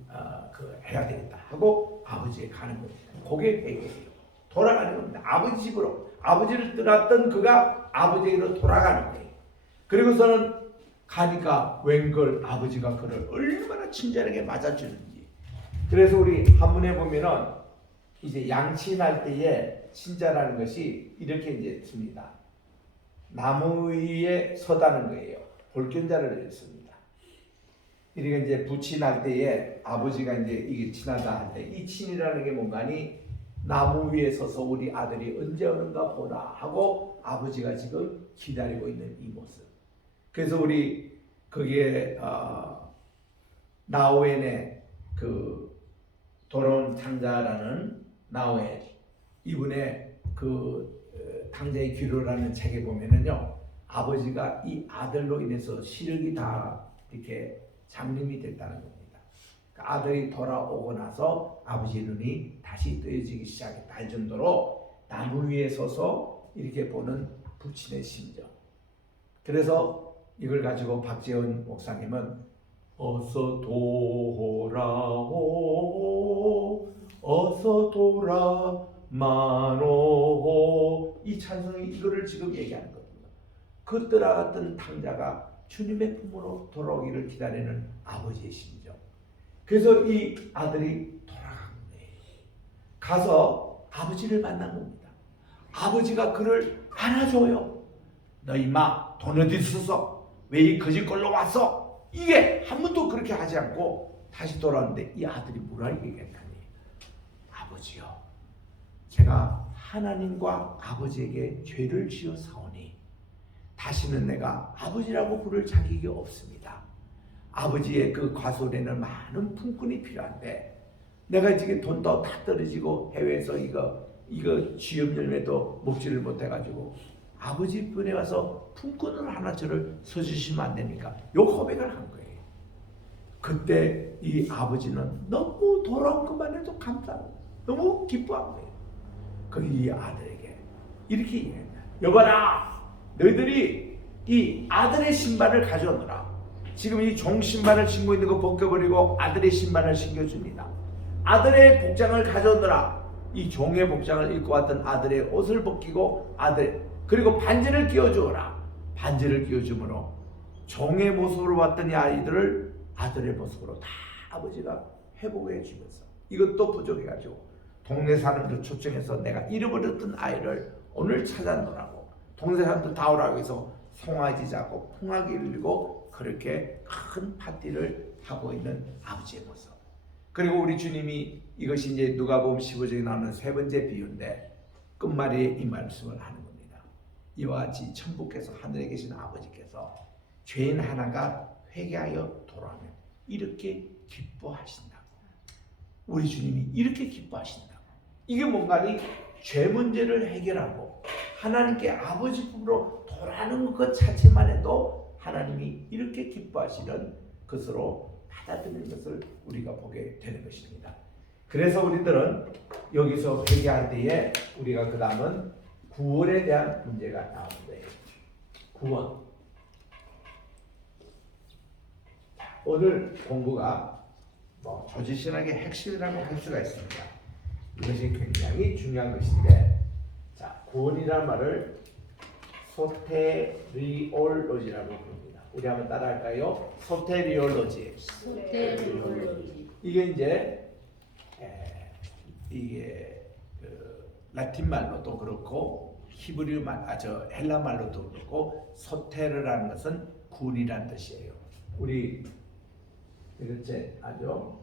해야 되겠다 하고 아버지에 가는 겁니다. 그게 해결이에요. 돌아가는 겁니다. 아버지 집으로 아버지를 떠났던 그가 아버지로 돌아가는 거예요. 그리고서는 가니까 웬걸 아버지가 그를 얼마나 친절하게 맞아주는지. 그래서 우리 한문에 보면은 이제 양치날 때에 친자라는 것이 이렇게 이제 씁니다. 나무 위에 서다는 거예요. 볼견자를 씁니다. 이렇게 이제 부친할 때에 아버지가 이제 이게 친하다 할 때 이 친이라는 게 뭔가니 나무 위에 서서 우리 아들이 언제 오는가 보라 하고 아버지가 지금 기다리고 있는 이 모습. 그래서 우리 거기에 나우엔의 그 돌아온 탕자라는 나우엔 이분의 그 탕자의 귀로라는 책에 보면은요 아버지가 이 아들로 인해서 시력이 다 이렇게 장님이 됐다는 겁니다. 그러니까 아들이 돌아오고 나서 아버지 눈이 다시 뜨여지기 시작했다 할 정도로 나무 위에 서서 이렇게 보는 부친의 심정. 그래서 이걸 가지고 박재원 목사님은 어서 돌아오 어서 돌아마노 이 찬송이 이거를 지금 얘기하는 겁니다. 그 떠나갔던 탕자가 주님의 품으로 돌아오기를 기다리는 아버지의 심정. 그래서 이 아들이 돌아간 거예요. 가서 아버지를 만난 겁니다. 아버지가 그를 안아줘요. 너 임마 돈 어디 있었어? 왜 이 거짓걸로 왔어? 이게 한 번도 그렇게 하지 않고 다시 돌아왔는데 이 아들이 뭐라 얘기했다니? 아버지요, 제가 하나님과 아버지에게 죄를 지어 사오니 다시는 내가 아버지라고 부를 자격이 없습니다. 아버지의 그 과소에는 많은 품꾼이 필요한데 내가 지금 돈도 다 떨어지고 해외에서 이거 쥐염 열매도 먹지를 못해가지고 아버지 분에 가서 품꾼을 하나 저를 서주시면 안 됩니까? 요 고백을 한 거예요. 그때 이 아버지는 너무 돌아온 것만 해도 감사하고 너무 기뻐한 거예요. 거기 이 아들에게 이렇게 얘기했다. 여봐라, 너희들이 이 아들의 신발을 가져오너라. 지금 이 종 신발을 신고 있는 거 벗겨버리고 아들의 신발을 신겨줍니다. 아들의 복장을 가져오너라. 이 종의 복장을 입고 왔던 아들의 옷을 벗기고 그리고 반지를 끼워주어라. 반지를 끼워주므로 종의 모습으로 왔던 이 아이들을 아들의 모습으로 다 아버지가 회복해 주면서 이것도 부족해가지고 동네 사람들 초청해서 내가 잃어버렸던 아이를 오늘 찾아놓으라고 동네 사람들 다 오라고 해서 송아지 잡고 풍악이 들고 그렇게 큰 파티를 하고 있는 아버지의 모습. 그리고 우리 주님이 이것이 이제 누가복음 15장에 나오는 세 번째 비유인데 끝말에 이 말씀을 하는 겁니다. 이와 같이 천부께서 하늘에 계신 아버지께서 죄인 하나가 회개하여 돌아오면 이렇게 기뻐하신다고. 우리 주님이 이렇게 기뻐하신다고. 이게 뭔가니 죄 문제를 해결하고 하나님께 아버지 품으로 돌아오는 것 자체만 해도 하나님이 이렇게 기뻐하시는 것으로 받아들이는 것을 우리가 보게 되는 것입니다. 그래서 우리들은 여기서 회개할 때에 우리가 그 다음은 구원에 대한 문제가 나오는 거예요. 구원. 오늘 공부가 조지신학의 핵심이라고 할 수가 있습니다. 이것이 굉장히 중요한 것인데 자, 구원이란 말을 소테리올로지라고 부릅니다. 우리 한번 따라할까요? 소테리올로지. 소테리올로지. 이게 이제 이게 그 라틴 말로도 그렇고 히브리 말, 헬라 말로도 그렇고 소테르라는 것은 구원이라는 뜻이에요. 우리 이렇게 하죠.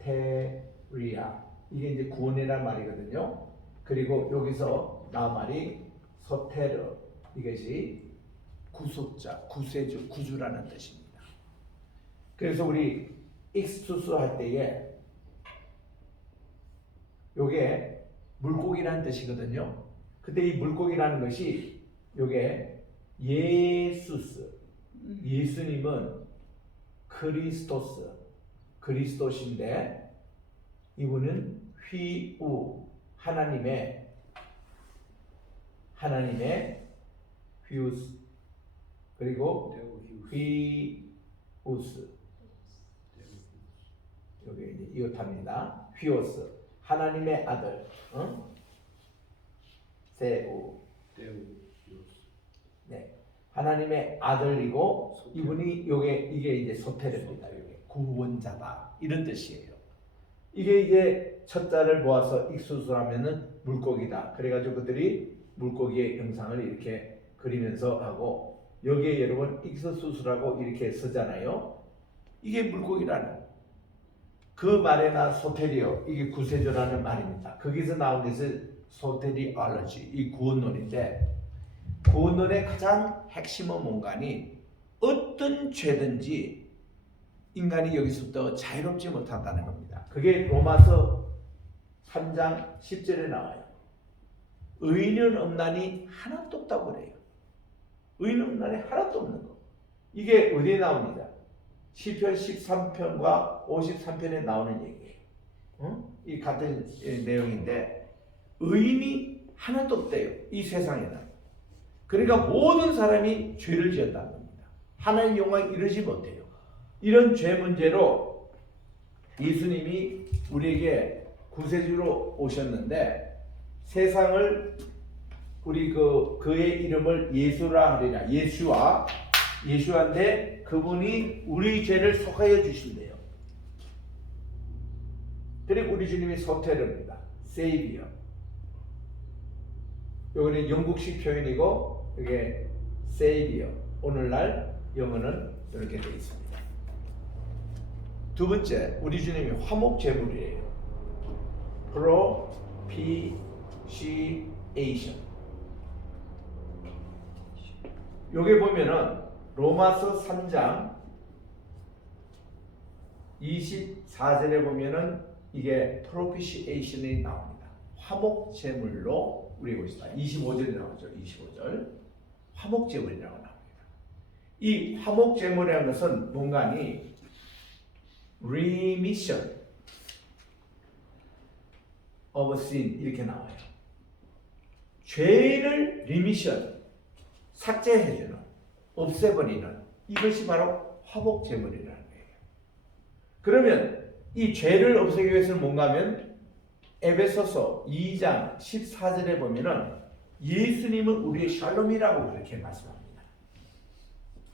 소테리아 이게 이제 구원이란 말이거든요. 그리고 여기서 나온 말이 소테르 이것이 구속자, 구세주, 구주라는 뜻입니다. 그래서 우리 익스투스 할 때에 요게 물고기라는 뜻이거든요. 근데 이 물고기라는 것이 요게 예수스, 예수님은 크리스토스, 그리스도신데 이분은 휘우, 하나님의 휘우스, 그리고 휘우스, 여기 이제 이것합니다. 휘오스, 하나님의 아들, 세우, 네, 하나님의 아들이고 이분이 이게 이제 소테르입니다. 이게 구원자다 이런 뜻이에요. 이게 이제 첫 자를 모아서 익수수하면은 물고기다. 그래가지고 그들이 물고기의 형상을 이렇게 그리면서 하고 여기에 여러분 익수수라고 이렇게 쓰잖아요. 이게 물고기라는 그 말에나 소테리오 이게 구세주라는 말입니다. 거기서 나온 것이 소테리올로지 이 구원론인데 구원론의 가장 핵심은 뭔가니 어떤 죄든지 인간이 여기서부터 자유롭지 못한다는 겁니다. 그게 로마서 3장 10절에 나와요. 의인은 없나니 하나도 없다고 그래요. 의인은 없나니 하나도 없는 거. 이게 어디에 나옵니다. 시편 13편과 53편에 나오는 얘기예요. 이 같은 내용인데 의인이 하나도 없대요. 이 세상에는. 그러니까 모든 사람이 죄를 지었다는 겁니다. 하나님의 영광에 이르지 못해요. 이런 죄 문제로 예수님이 우리에게 구세주로 오셨는데 세상을 우리 그의 이름을 예수라 하리라. 예수한데 그분이 우리 죄를 속하여 주신대요. 그리고 우리 주님이 소테르입니다. 세이비어. 여기는 영국식 표현이고 이게 세이비어. 오늘날 영어는 이렇게 되어 있습니다. 두 번째, 우리 주님이 화목제물이에요. propitiation. 여기 보면은 로마서 3장 24절에 보면은 이게 propitiation이 나옵니다. 화목제물로 우리 보시다. 25절에 나오죠. 25절. 화목제물이라고 나옵니다. 이 화목제물이라는 것은 뭔가니 remission of sin 이렇게 나와요. 죄를 remission 삭제해주는, 없애버리는 이것이 바로 화목제물이라는 거예요. 그러면 이 죄를 없애기 위해서는 뭔가 하면 에베소서 2장 14절에 보면은 예수님은 우리의 샬롬이라고 그렇게 말씀합니다.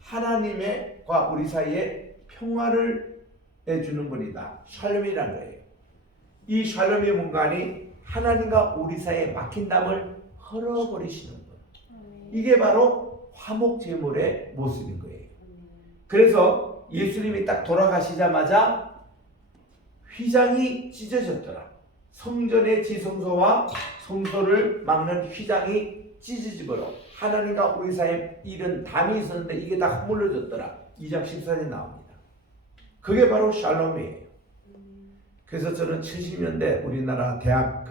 하나님과 우리 사이에 평화를 해주는 분이다. 샬롬이라는 거예요. 이 샬롬이 뭔가니 하나님과 우리 사이에 막힌 담을 헐어버리시는 분. 이게 바로 화목제물의 모습인 거예요. 그래서 예수님이 딱 돌아가시자마자 휘장이 찢어졌더라. 성전의 지성소와 성소를 막는 휘장이 찢어지므로 하나님과 우리 사이에 이런 담이 있었는데 이게 다 허물어졌더라. 2장 14절에 나옵니다. 그게 바로 샬롬이에요. 그래서 저는 70년대 우리나라 대학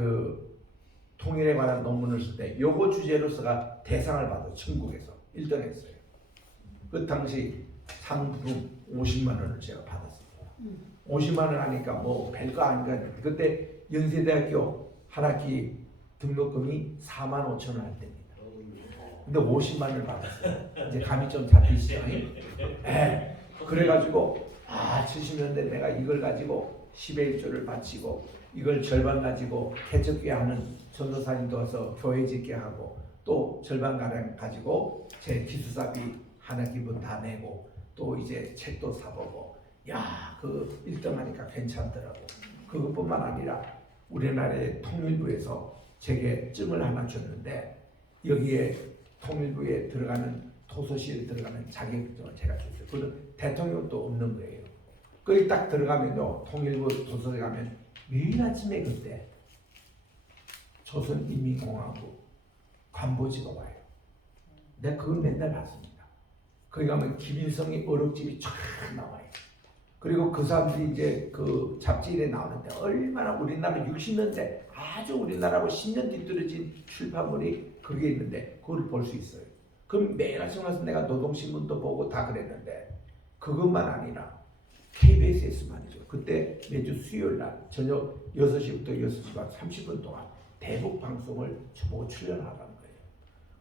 통일에 관한 논문을 쓸 때 요거 주제로서가 대상을 받아 천국에서 1등 했어요. 그 당시 상품 50만 원을 제가 받았습니다. 50만 원 하니까 뭐 별거 아니까 그때 연세대학교 한 학기 등록금이 4만 5천 원 할 때입니다. 근데 50만 원을 받았어요. 이제 감이 좀 잡히시죠? 그래가지고 70년대 내가 이걸 가지고 10의 1조를 바치고 이걸 절반 가지고 개척교회 하는 전도사님도 와서 교회 짓게 하고 또 절반가량 가지고 제 기숙사비 하나 기분 다 내고 또 이제 책도 사보고 야, 그 1등 하니까 괜찮더라고. 그것뿐만 아니라 우리나라의 통일부에서 제게 증을 하나 줬는데 여기에 통일부에 들어가는 도서실에 들어가는 자격증을 제가 줬어요. 그건 대통령도 없는 거예요. 거기 딱 들어가면요, 통일부 도서관에 가면 매일 아침에 그때 조선인민공화국 관보지가 와요. 내가 그걸 맨날 봤습니다. 거기 가면 김일성의 어록집이 쫙 나와요. 그리고 그 사람들이 이제 그 잡지에 나오는데 얼마나 우리나라 60년대 아주 우리나라하고 10년 뒤떨어진 출판물이 거기에 있는데 그걸 볼 수 있어요. 그럼 매일 아침 가서 내가 노동신문도 보고 다 그랬는데 그것만 아니라 KBS에서 말이죠. 그때 매주 수요일 날 저녁 6시부터 6시 반 30분 동안 대북 방송을 저보고 출연하라는 거예요.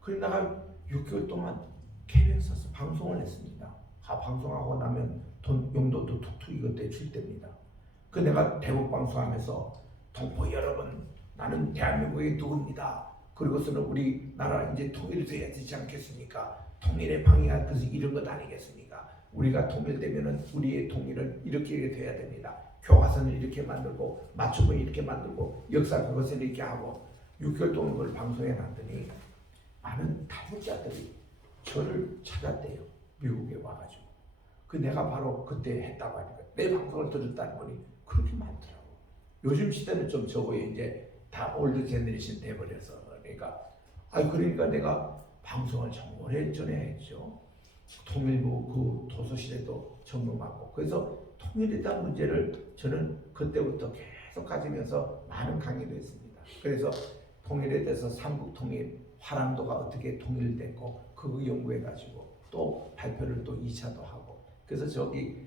그래서 내가 6개월 동안 KBS에서 방송을 했습니다. 방송하고 나면 돈 용도도 툭툭 이것도 줄 때입니다. 그 내가 대북 방송하면서 동포 여러분, 나는 대한민국의 누구입니다. 그리고서는 우리나라 이제 통일돼야 되지 않겠습니까? 통일의 방해가 그래서 이런 것 아니겠습니까? 우리가 통일되면은 우리의 통일은 이렇게 돼야 됩니다. 교과서는 이렇게 만들고 맞춤을 이렇게 만들고 역사 그것을 이렇게 하고 6개월 동안 그걸 방송해 놨더니 많은 탈북자들이 저를 찾았대요. 미국에 와가지고. 그 내가 바로 그때 했다고 하니까 내 방송을 들었다는 분이 그렇게 많더라고. 요즘 시대는 좀 적어요. 이제 다 올드 제너레이션 돼버려서. 그러니까 내가 방송을 참 오래전에 했죠. 통일부 그 도서실에도 점검하고 그래서 통일에 대한 문제를 저는 그때부터 계속 가지면서 많은 강의도 했습니다. 그래서 통일에 대해서 삼국통일, 화랑도가 어떻게 통일됐고 그거 연구해가지고 또 발표를 또 2차도 하고 그래서 저기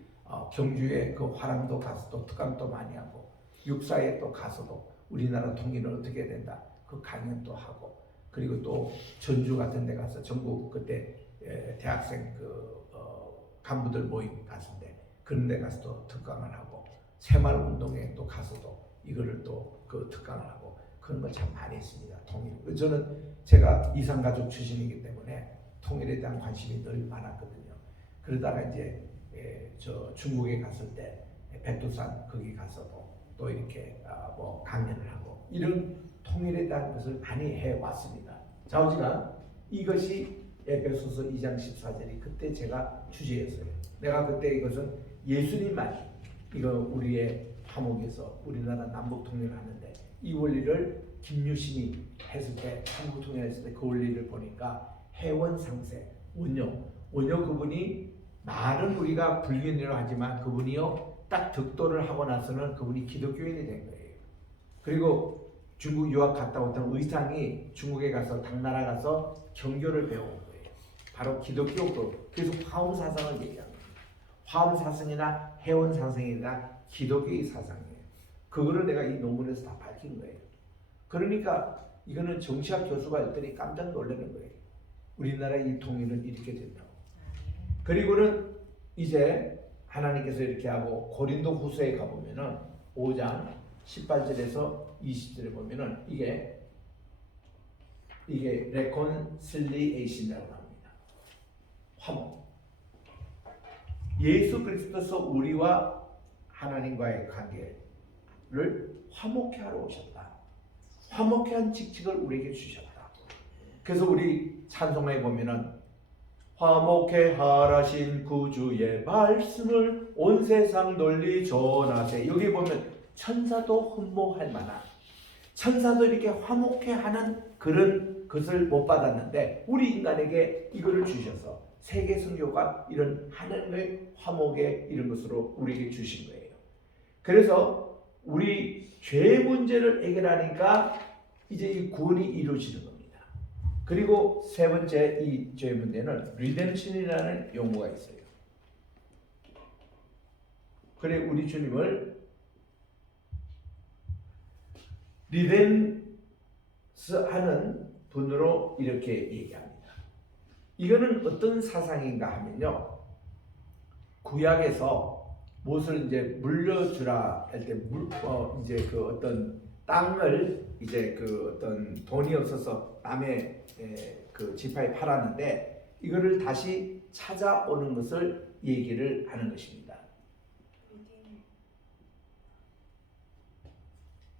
경주에 그 화랑도 가서 또 특강도 많이 하고 육사에 또 가서도 우리나라 통일은 어떻게 된다 그 강연도 하고 그리고 또 전주 같은 데 가서 전국 그때 대학생 간부들 모임 갔는데 그런 데 가서 또 특강을 하고 새마을운동회 또 가서도 이거를 또 그 특강을 하고 그런 거 참 많이 했습니다. 통일. 저는 제가 이산가족 출신이기 때문에 통일에 대한 관심이 늘 많았거든요. 그러다가 이제 저 중국에 갔을 때 백두산 거기 가서도 또 이렇게 뭐 강연을 하고 이런 통일에 대한 것을 많이 해왔습니다. 좌우지간 이것이 에베소서 2장 14절이 그때 제가 주제였어요. 내가 그때 이것은 예수님만이 이거 우리의 화목에서 우리나라 남북 통일을 하는데 이 원리를 김유신이 했을 때 한국 통일했을 때 그 원리를 보니까 해원상세 원효 그분이 말은 우리가 불교인이라고 하지만 그분이요 딱 득도를 하고 나서는 그분이 기독교인이 된 거예요. 그리고 중국 유학 갔다 왔던 의상이 중국에 가서 당나라 가서 경교를 배운 거예요. 바로 기독교 그래서 화엄 사상을 얘기합니다. 화엄 사상이나 해원 사상이나 기독교의 사상이에요. 그거를 내가 이 논문에서 다 밝힌 거예요. 그러니까 이거는 정치학 교수가 했더니 깜짝 놀라는 거예요. 우리나라의 이 통일은 이렇게 된다고. 그리고는 이제 하나님께서 이렇게 하고 고린도 후서에 가보면은 5장 18절에서 20절에 보면은 이게 레콘실리에이션이라고 합니다. 화목. 예수 그리스도께서 우리와 하나님과의 관계를 화목케 하러 오셨다. 화목케 한 직책을 우리에게 주셨다. 그래서 우리 찬송에 보면은 화목케 하라신 구주의 말씀을 온 세상 널리 전하세. 여기 보면 천사도 흠모할 만한 천사도 이렇게 화목케 하는 그런 것을 못 받았는데 우리 인간에게 이거를 주셔서 세계 선교가 이런 하나님의 화목의 이런 것으로 우리에게 주신 거예요. 그래서 우리 죄 문제를 해결하니까 이제 이 구원이 이루어지는 겁니다. 그리고 세 번째 이 죄 문제는 리뎀션이라는 용어가 있어요. 그래 우리 주님을 리뎀스 하는 분으로 이렇게 얘기합니다. 이거는 어떤 사상인가 하면요. 구약에서 무엇을 이제 물려주라 할 때 이제 그 어떤 땅을 이제 그 어떤 돈이 없어서 남의 그 지파에 팔았는데 이거를 다시 찾아오는 것을 얘기를 하는 것입니다.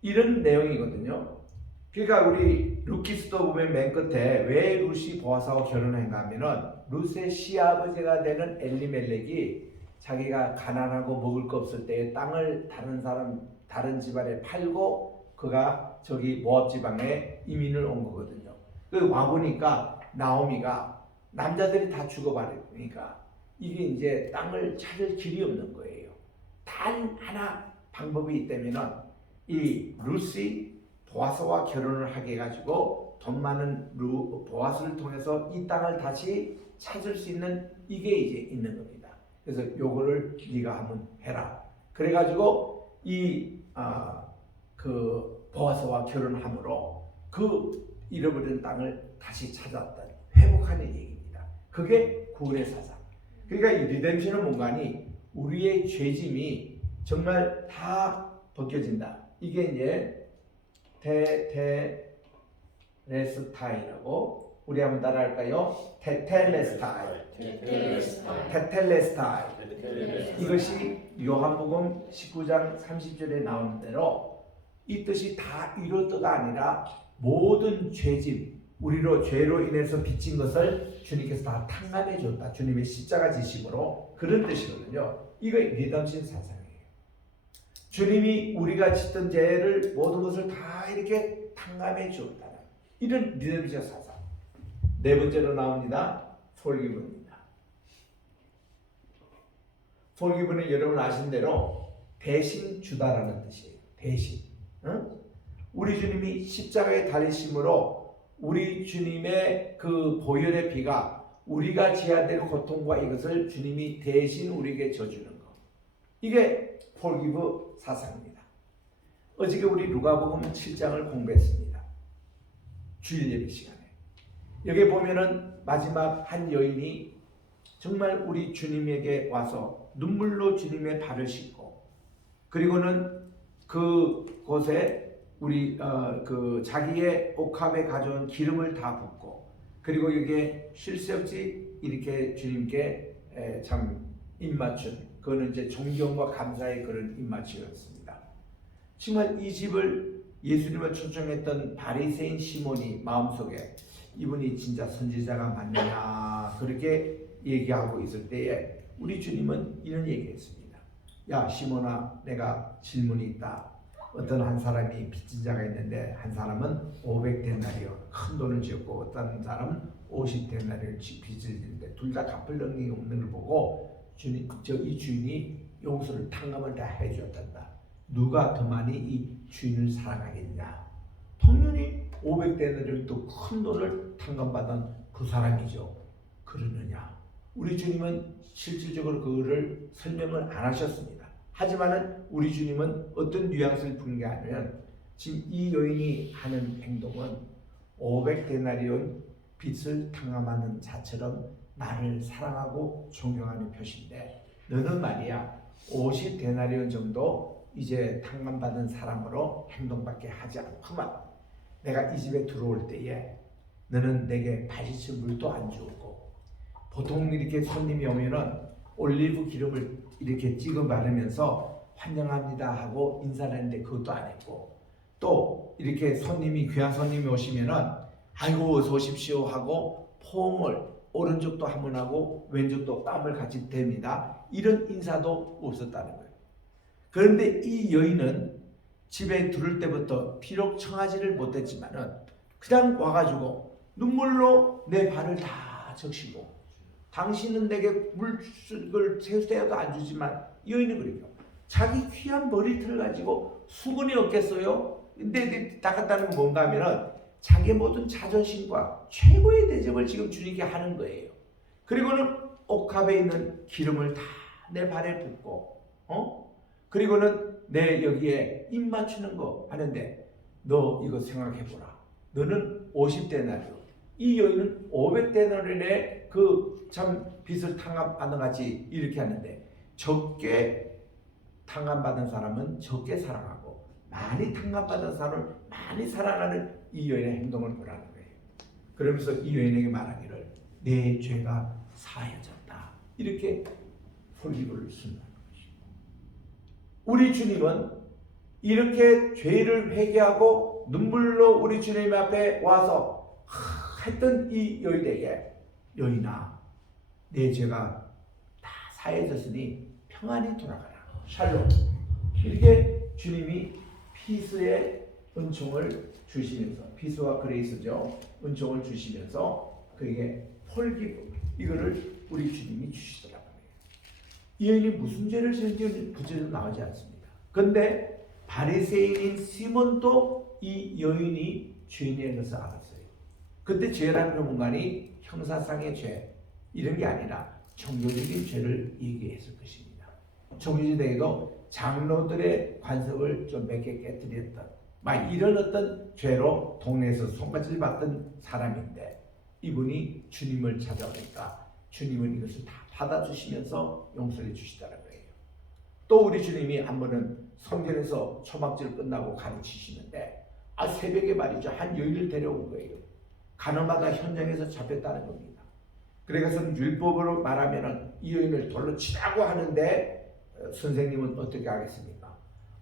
이런 내용이거든요. 그러니까 우리 룻기스도 보면 맨 끝에 왜 룻이 보아스와 결혼한가 하면은 룻의 시아버지가 되는 엘리멜렉이 자기가 가난하고 먹을 거 없을 때에 땅을 다른 집안에 팔고 그가 저기 모압 지방에 이민을 온 거거든요. 그 와보니까 나오미가 남자들이 다 죽어버리니까 이게 이제 땅을 찾을 길이 없는 거예요. 단 하나 방법이 있다면은 이 룻이 보아스와 결혼을 하게 해가지고 돈 많은 보아스를 통해서 이 땅을 다시 찾을 수 있는 이게 이제 있는 겁니다. 그래서 요거를 네가 한번 해라. 그래가지고 그 보아스와 결혼함으로 그 잃어버린 땅을 다시 찾았던 회복하는 얘기입니다. 그게 구원의 사상. 그러니까 이 리뎀션은 뭔가니 우리의 죄짐이 정말 다 벗겨진다. 이게 이제 테텔레스타이라고 우리 한번 따라할까요? 테텔레스타이. 이것이 요한복음 19장 30절에 나오는 대로 이 뜻이 다 이루어가 아니라 모든 죄짐 우리로 죄로 인해서 빚진 것을 주님께서 다 탕감해 줬다. 주님의 십자가 지심으로 그런 뜻이거든요. 이거 리뎀션 사상이에요. 주님이 우리가 짓던 죄를 모든 것을 다 이렇게 탕감해 주었다. 이런 리뎀션 사상. 네 번째로 나옵니다. forgive입니다. forgive는 여러분 아신 대로 대신 주다라는 뜻이에요. 대신. 우리 주님이 십자가에 달리심으로 우리 주님의 그 보혈의 피가 우리가 지어야 될 고통과 이것을 주님이 대신 우리에게 져주는 거. 이게 forgive 사상입니다. 어저께 우리 누가복음 7장을 공부했습니다. 주일 예배 시간에. 여기 보면은 마지막 한 여인이 정말 우리 주님에게 와서 눈물로 주님의 발을 씻고 그리고는 그곳에 우리 그 자기의 옥합에 가져온 기름을 다 붓고 그리고 여기에 쉴 새 없이 이렇게 주님께 참 입맞춘 그거는 이제 존경과 감사의 그런 입맞춤이었습니다. 정말 이 집을 예수님을 초청했던 바리새인 시몬이 마음속에 이분이 진짜 선지자가 맞느냐 그렇게 얘기하고 있을 때에 우리 주님은 이런 얘기했습니다. 야 시몬아 내가 질문이 있다. 어떤 한 사람이 빚진 자가 있는데 한 사람은 500데나리온 큰 돈을 지었고 어떤 사람은 50데나리온 빚을 지는데 둘 다 갚을 능력이 없는 걸 보고 주님 이 주인이 용서를 탕감을 다 해주었단다. 누가 더 많이 이 주인을 사랑하겠냐? 당연히 500데나리온 또 큰 돈을 탕감받은 그 사람이죠. 그러느냐? 우리 주님은 실질적으로 그거를 설명을 안 하셨습니다. 하지만은 우리 주님은 어떤 뉘앙스를 푼 게 아니면 지금 이 여인이 하는 행동은 500데나리온 빚을 탕감하는 자처럼 나를 사랑하고 존경하는 표시인데 너는 말이야 50데나리온 정도 이제 탕감받은 사람으로 행동밖에 하지 않구만. 내가 이 집에 들어올 때에 너는 내게 발씻을 물도 안 주었고 보통 이렇게 손님이 오면은 올리브 기름을 이렇게 찍어 바르면서 환영합니다 하고 인사를 했는데 그것도 안 했고 또 이렇게 귀한 손님이 오시면은 아이고 어서 오십시오 하고 포옹을 오른쪽도 한 번 하고 왼쪽도 뺨을 같이 댑니다. 이런 인사도 없었다는 거예요. 그런데 이 여인은 집에 들을 때부터 비록 청하지를 못했지만은 그냥 와가지고 눈물로 내 발을 다 적시고 당신은 내게 물을 세수대도 안 주지만 이 여인은 그래요. 자기 귀한 머리털을 가지고 수건이 없겠어요? 근데 닦았다는 건 뭔가 하면은 자기의 모든 자존심과 최고의 대접을 지금 주님께 하는 거예요. 그리고는 옥합에 있는 기름을 다 내 발에 붓고 그리고는 내 여기에 입 맞추는 거 하는데 너 이거 생각해보라. 너는 50데나리온 이 여인은 500데나리온의 그 참 빚을 탕감받는 같이 이렇게 하는데 적게 탕감받은 사람은 적게 사랑하고 많이 탕감받은 사람을 많이 사랑하는 이 여인의 행동을 보라는 거예요. 그러면서 이 여인에게 말하기를 내 죄가 사해졌다. 이렇게 폴기도를 쓴다는 것이고, 우리 주님은 이렇게 죄를 회개하고 눈물로 우리 주님 앞에 와서 했던 이 여인에게 여인아 내 죄가 다 사해졌으니 평안히 돌아가라. 샬롬. 이렇게 주님이 피스의 은총을 주시면서, 피스와 그레이스죠. 은총을 주시면서 그에게 폴기도 이거를 우리 주님이 주시더라고요. 이 여인이 무슨 죄를 지었는지 구체적으로 나오지 않습니다. 그런데 바리새인인 시몬도 이 여인이 죄인인 것을 알았어요. 그때 죄라는 그 공간이 형사상의 죄 이런 게 아니라 종교적인 죄를 얘기했을 것입니다. 종교지대에도 장로들의 관습을 좀 몇 개 깨뜨렸던 막 이런 어떤 죄로 동네에서 손가락질 받던 사람인데 이분이 주님을 찾아오니까 주님은 이것을 다 받아주시면서 용서해 주시더라고요. 또 우리 주님이 한 번은 성전에서 초막절 끝나고 가르치시는데 새벽에 말이죠. 한 여인을 데려온 거예요. 가늠하다 현장에서 잡혔다는 겁니다. 그래서 율법으로 말하면 이 여인을 돌로 치라고 하는데 선생님은 어떻게 하겠습니까?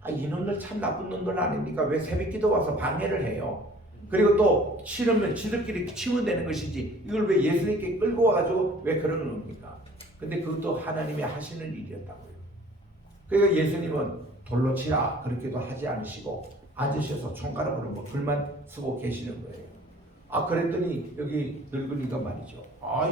이놈들 참 나쁜 놈들 아닙니까? 왜 새벽기도 와서 방해를 해요? 그리고 또 치르면 지들끼리 치면 되는 것이지 이걸 왜 예수님께 끌고 와가지고 왜 그러는 겁니까? 근데 그것도 하나님이 하시는 일이었다고요. 그러니까 예수님은 돌로 치라 그렇게도 하지 않으시고 앉으셔서 총가락으로 뭐 글만 쓰고 계시는 거예요. 그랬더니 여기 늙은이가 말이죠.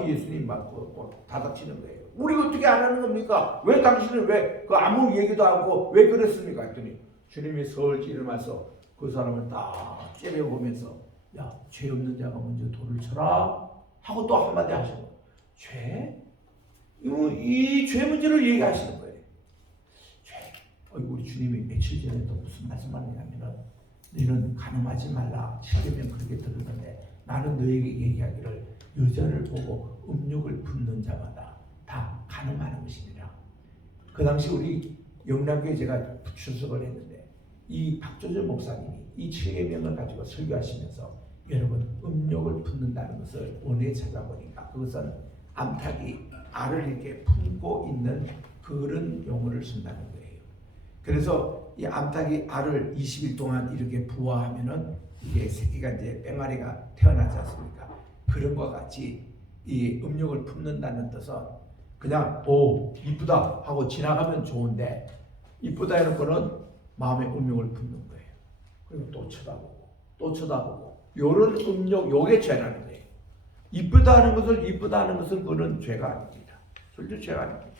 예수님 맞고 다닥치는 거예요. 우리가 어떻게 안 하는 겁니까? 왜 당신은 왜 아무 얘기도 않고 왜 그랬습니까? 했더니 주님이 서울지 일어나서 그 사람을 딱 째려보면서 야, 죄 없는 자가 먼저 돌을 쳐라 하고 또 한마디 하시는 거예요. 죄? 이 죄 문제를 얘기하시는 거예요. 죄. 우리 주님이 며칠 전에 또 무슨 말씀하느냐면 너희는 간음하지 말라. 시계면 그렇게 들었는데 나는 너에게 얘기하기를 여자를 보고 음욕을 품는 자마다 다 간음하는 것이니라. 그 당시 우리 영남교회 제가 출석을 했는데 이 박조절 목사님이 이 7계명을 가지고 설교하시면서 여러분 음욕을 품는다는 것을 원에 찾아보니까 그것은 암탉이 알을 이렇게 품고 있는 그런 용어를 쓴다는 거예요. 그래서 이 암탉이 알을 20일 동안 이렇게 부화하면은 이게 새끼가 이제 뺑아리가 태어나지 않습니까? 그런 것 같이 이 음욕을 품는다는 뜻은 그냥 이쁘다 하고 지나가면 좋은데 이쁘다 해놓고는 마음에 음욕을 품는 거예요. 그리고 또 쳐다보고 또 쳐다보고 요런 음욕 요게 죄라는 거예요. 이쁘다 하는 것은 그거는 죄가 아닙니다. 절대 죄가 아닙니다.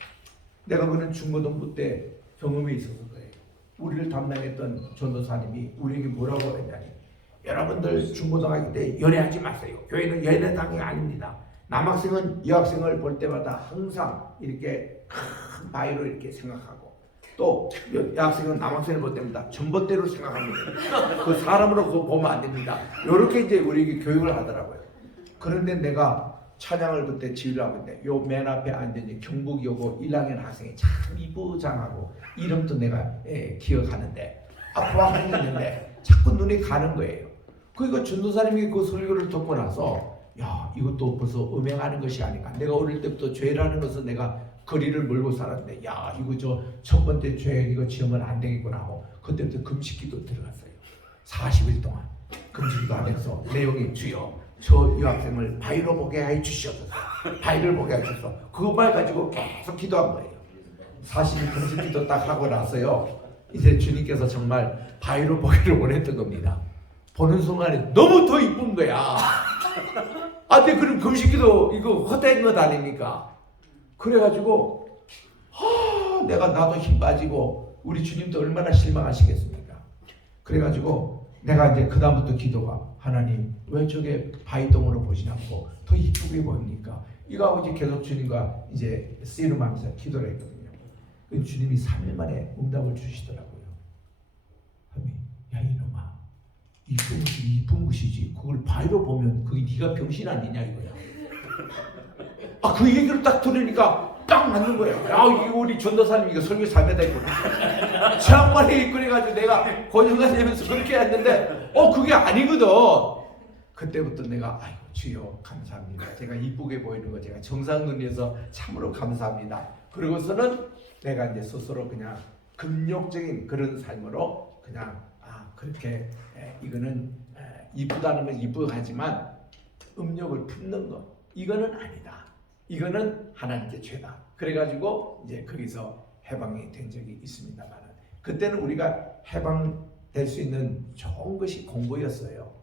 내가 그는 중고등부 때 경험이 있어서 그래요. 우리를 담당했던 전도사님이 우리에게 뭐라고 했냐니 여러분들 중고등학교 때 연애하지 마세요. 교회는 연애당이 아닙니다. 남학생은 여학생을 볼 때마다 항상 이렇게 큰 바위로 이렇게 생각하고 또 여학생은 남학생을 볼 때마다 전봇대로 생각합니다. 그 사람으로 그거 보면 안 됩니다. 이렇게 이제 우리에게 교육을 하더라고요. 그런데 내가 찬양을 그때 지휘를 하고 있는데 요 맨 앞에 앉은 경북여고 1학년 학생이 참 이부장하고 이름도 내가 기억하는데 앞으로 있는데 자꾸 눈이 가는 거예요. 그러니까 전도사님이 그 설교를 듣고 나서 야 이것도 벌써 음행하는 것이 아닌가. 내가 어릴 때부터 죄라는 것은 내가 거리를 멀고 살았는데 야 이거 저 첫 번째 죄 이거 지으면 안 되겠구나 하고 그때부터 금식기도 들어갔어요. 40일 동안 금식기도 하면서 내용이 주여 저 여학생을 바위로 보게 해 주시옵소서. 바위를 보게 해 주소서. 그것만 가지고 계속 기도한 거예요. 40일 금식기도 딱 하고 나서요. 이제 주님께서 정말 바위로 보기를 원했던 겁니다. 보는 순간에 너무 더 이쁜 거야. 근데 그럼 금식기도 이거 헛된 것 아닙니까? 그래가지고 내가 나도 힘 빠지고 우리 주님도 얼마나 실망하시겠습니까? 그래가지고 내가 이제 그 다음부터 기도가 하나님 왜 저게 바위동으로 보시지 않고 더 이쁘게 보입니까? 이거 하고 이제 계속 주님과 이제 씨름하면서 기도를 했거든요. 그 주님이 3일 만에 응답을 주시더라고요. 야 이놈아 이쁜 것이 이쁜 것이지 그걸 바위로 보면 그게 네가 병신 아니냐 이거야. 그 얘기를 딱 들으니까 딱 맞는 거예요. 야, 이거 우리 전도사님 이거 설교 잘 매다했구나. 지난번에 그래가지고 내가 고정관 되면서 그렇게 했는데 그게 아니거든. 그때부터 내가 아이고 주여 감사합니다. 제가 이쁘게 보이는 거 제가 정상눈에서 참으로 감사합니다. 그러고서는 내가 이제 스스로 그냥 금욕적인 그런 삶으로 그냥 그렇게 이거는 이쁘다는 건 이쁘하지만 음욕을 품는 거 이거는 아니다. 이거는 하나님께 죄다. 그래가지고 이제 거기서 해방이 된 적이 있습니다만 그때는 우리가 해방될 수 있는 좋은 것이 공부였어요.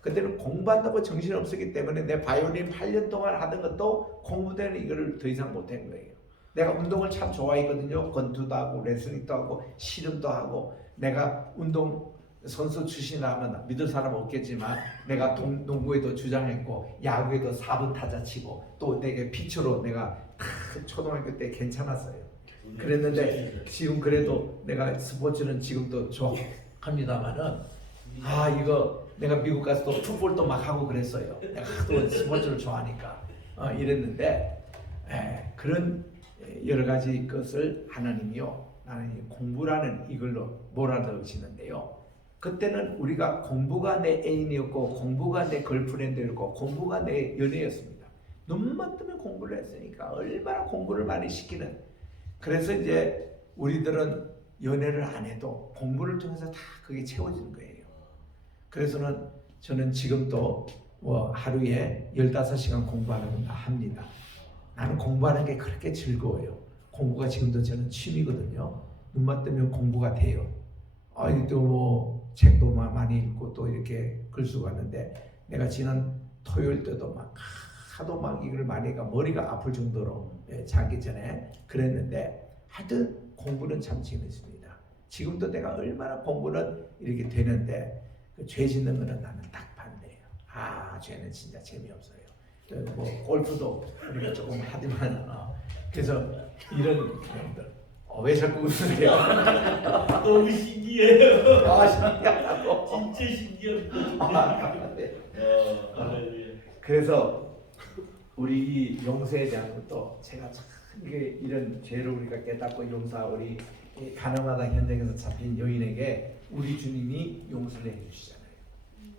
그때는 공부한다고 정신없었기 때문에 내 바이올린 8년 동안 하던 것도 공부 때문에 이거를 더 이상 못한 거예요. 내가 운동을 참 좋아했거든요. 권투도 하고 레슬링도 하고 씨름도 하고 내가 운동 선수 출신하면 믿을 사람 없겠지만 내가 농구에도 주장했고 야구에도 4분 타자 치고 또 내게 피처로 내가 초등학교 때 괜찮았어요. 그랬는데 지금 그래도 내가 스포츠는 지금도 좋아합니다만은 이거 내가 미국 가서 또 풋볼도 막 하고 그랬어요. 내가 또 스포츠를 좋아하니까 이랬는데 그런 여러 가지 것을 하나님이요 나는 공부라는 이걸로 몰아넣으시는데요. 그때는 우리가 공부가 내 애인이었고 공부가 내 걸프렌드였고 공부가 내 연애였습니다. 눈만 뜨면 공부를 했으니까 얼마나 공부를 많이 시키는. 그래서 이제 우리들은 연애를 안 해도 공부를 통해서 다 그게 채워지는 거예요. 그래서는 저는 지금도 하루에 15시간 공부하는 거 합니다. 나는 공부하는 게 그렇게 즐거워요. 공부가 지금도 저는 취미거든요. 눈만 뜨면 공부가 돼요. 또 책도 많이 읽고 또 이렇게 글쓰고 하는데 내가 지난 토요일 때도 막 하도 막 이걸 많이 해가 머리가 아플 정도로 자기 전에 그랬는데 하여튼 공부는 참 재밌습니다. 지금도 내가 얼마나 공부는 이렇게 되는데 죄 짓는 거는 나는 딱 반대예요. 죄는 진짜 재미없어요. 골프도 우리가 조금 하지만 그래서 이런 내용들 왜 자꾸 웃으세요? 너무 신기해요. 신기하다고. 진짜 신기합니다. 그래서 우리 이 용서에 대한 것도 제가 참 이런 죄를 우리가 깨닫고 용서하고 우리 가나마다 현장에서 잡힌 여인에게 우리 주님이 용서를 해주시잖아요.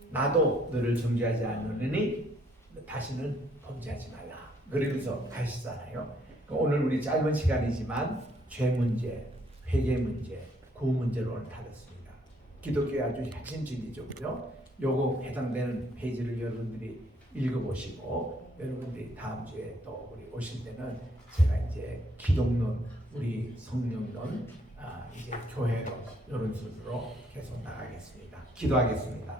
나도 너를 정죄하지 않으니 다시는 범죄하지 말라. 그러면서 가시잖아요. 오늘 우리 짧은 시간이지만 죄 문제, 회개 문제, 구원 문제로 오늘 다뤘습니다. 기독교의 아주 핵심주의죠, 그죠? 요거 해당되는 페이지를 여러분들이 읽어보시고 여러분들이 다음 주에 또 우리 오실 때는 제가 이제 기독론, 우리 성령론, 이제 교회론 이런 순서로 계속 나가겠습니다. 기도하겠습니다.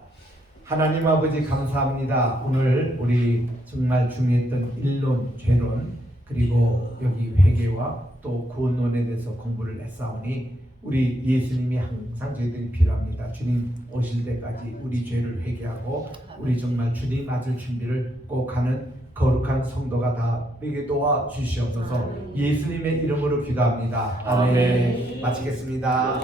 하나님 아버지 감사합니다. 오늘 우리 정말 중요했던 일론, 죄론 그리고 여기 회개와 또 구원론에 대해서 공부를 했사오니 우리 예수님이 항상 저희들이 필요합니다. 주님 오실 때까지 우리 죄를 회개하고 우리 정말 주님 맞을 준비를 꼭 하는 거룩한 성도가 다 되게 도와주시옵소서. 예수님의 이름으로 기도합니다. 아멘. 마치겠습니다.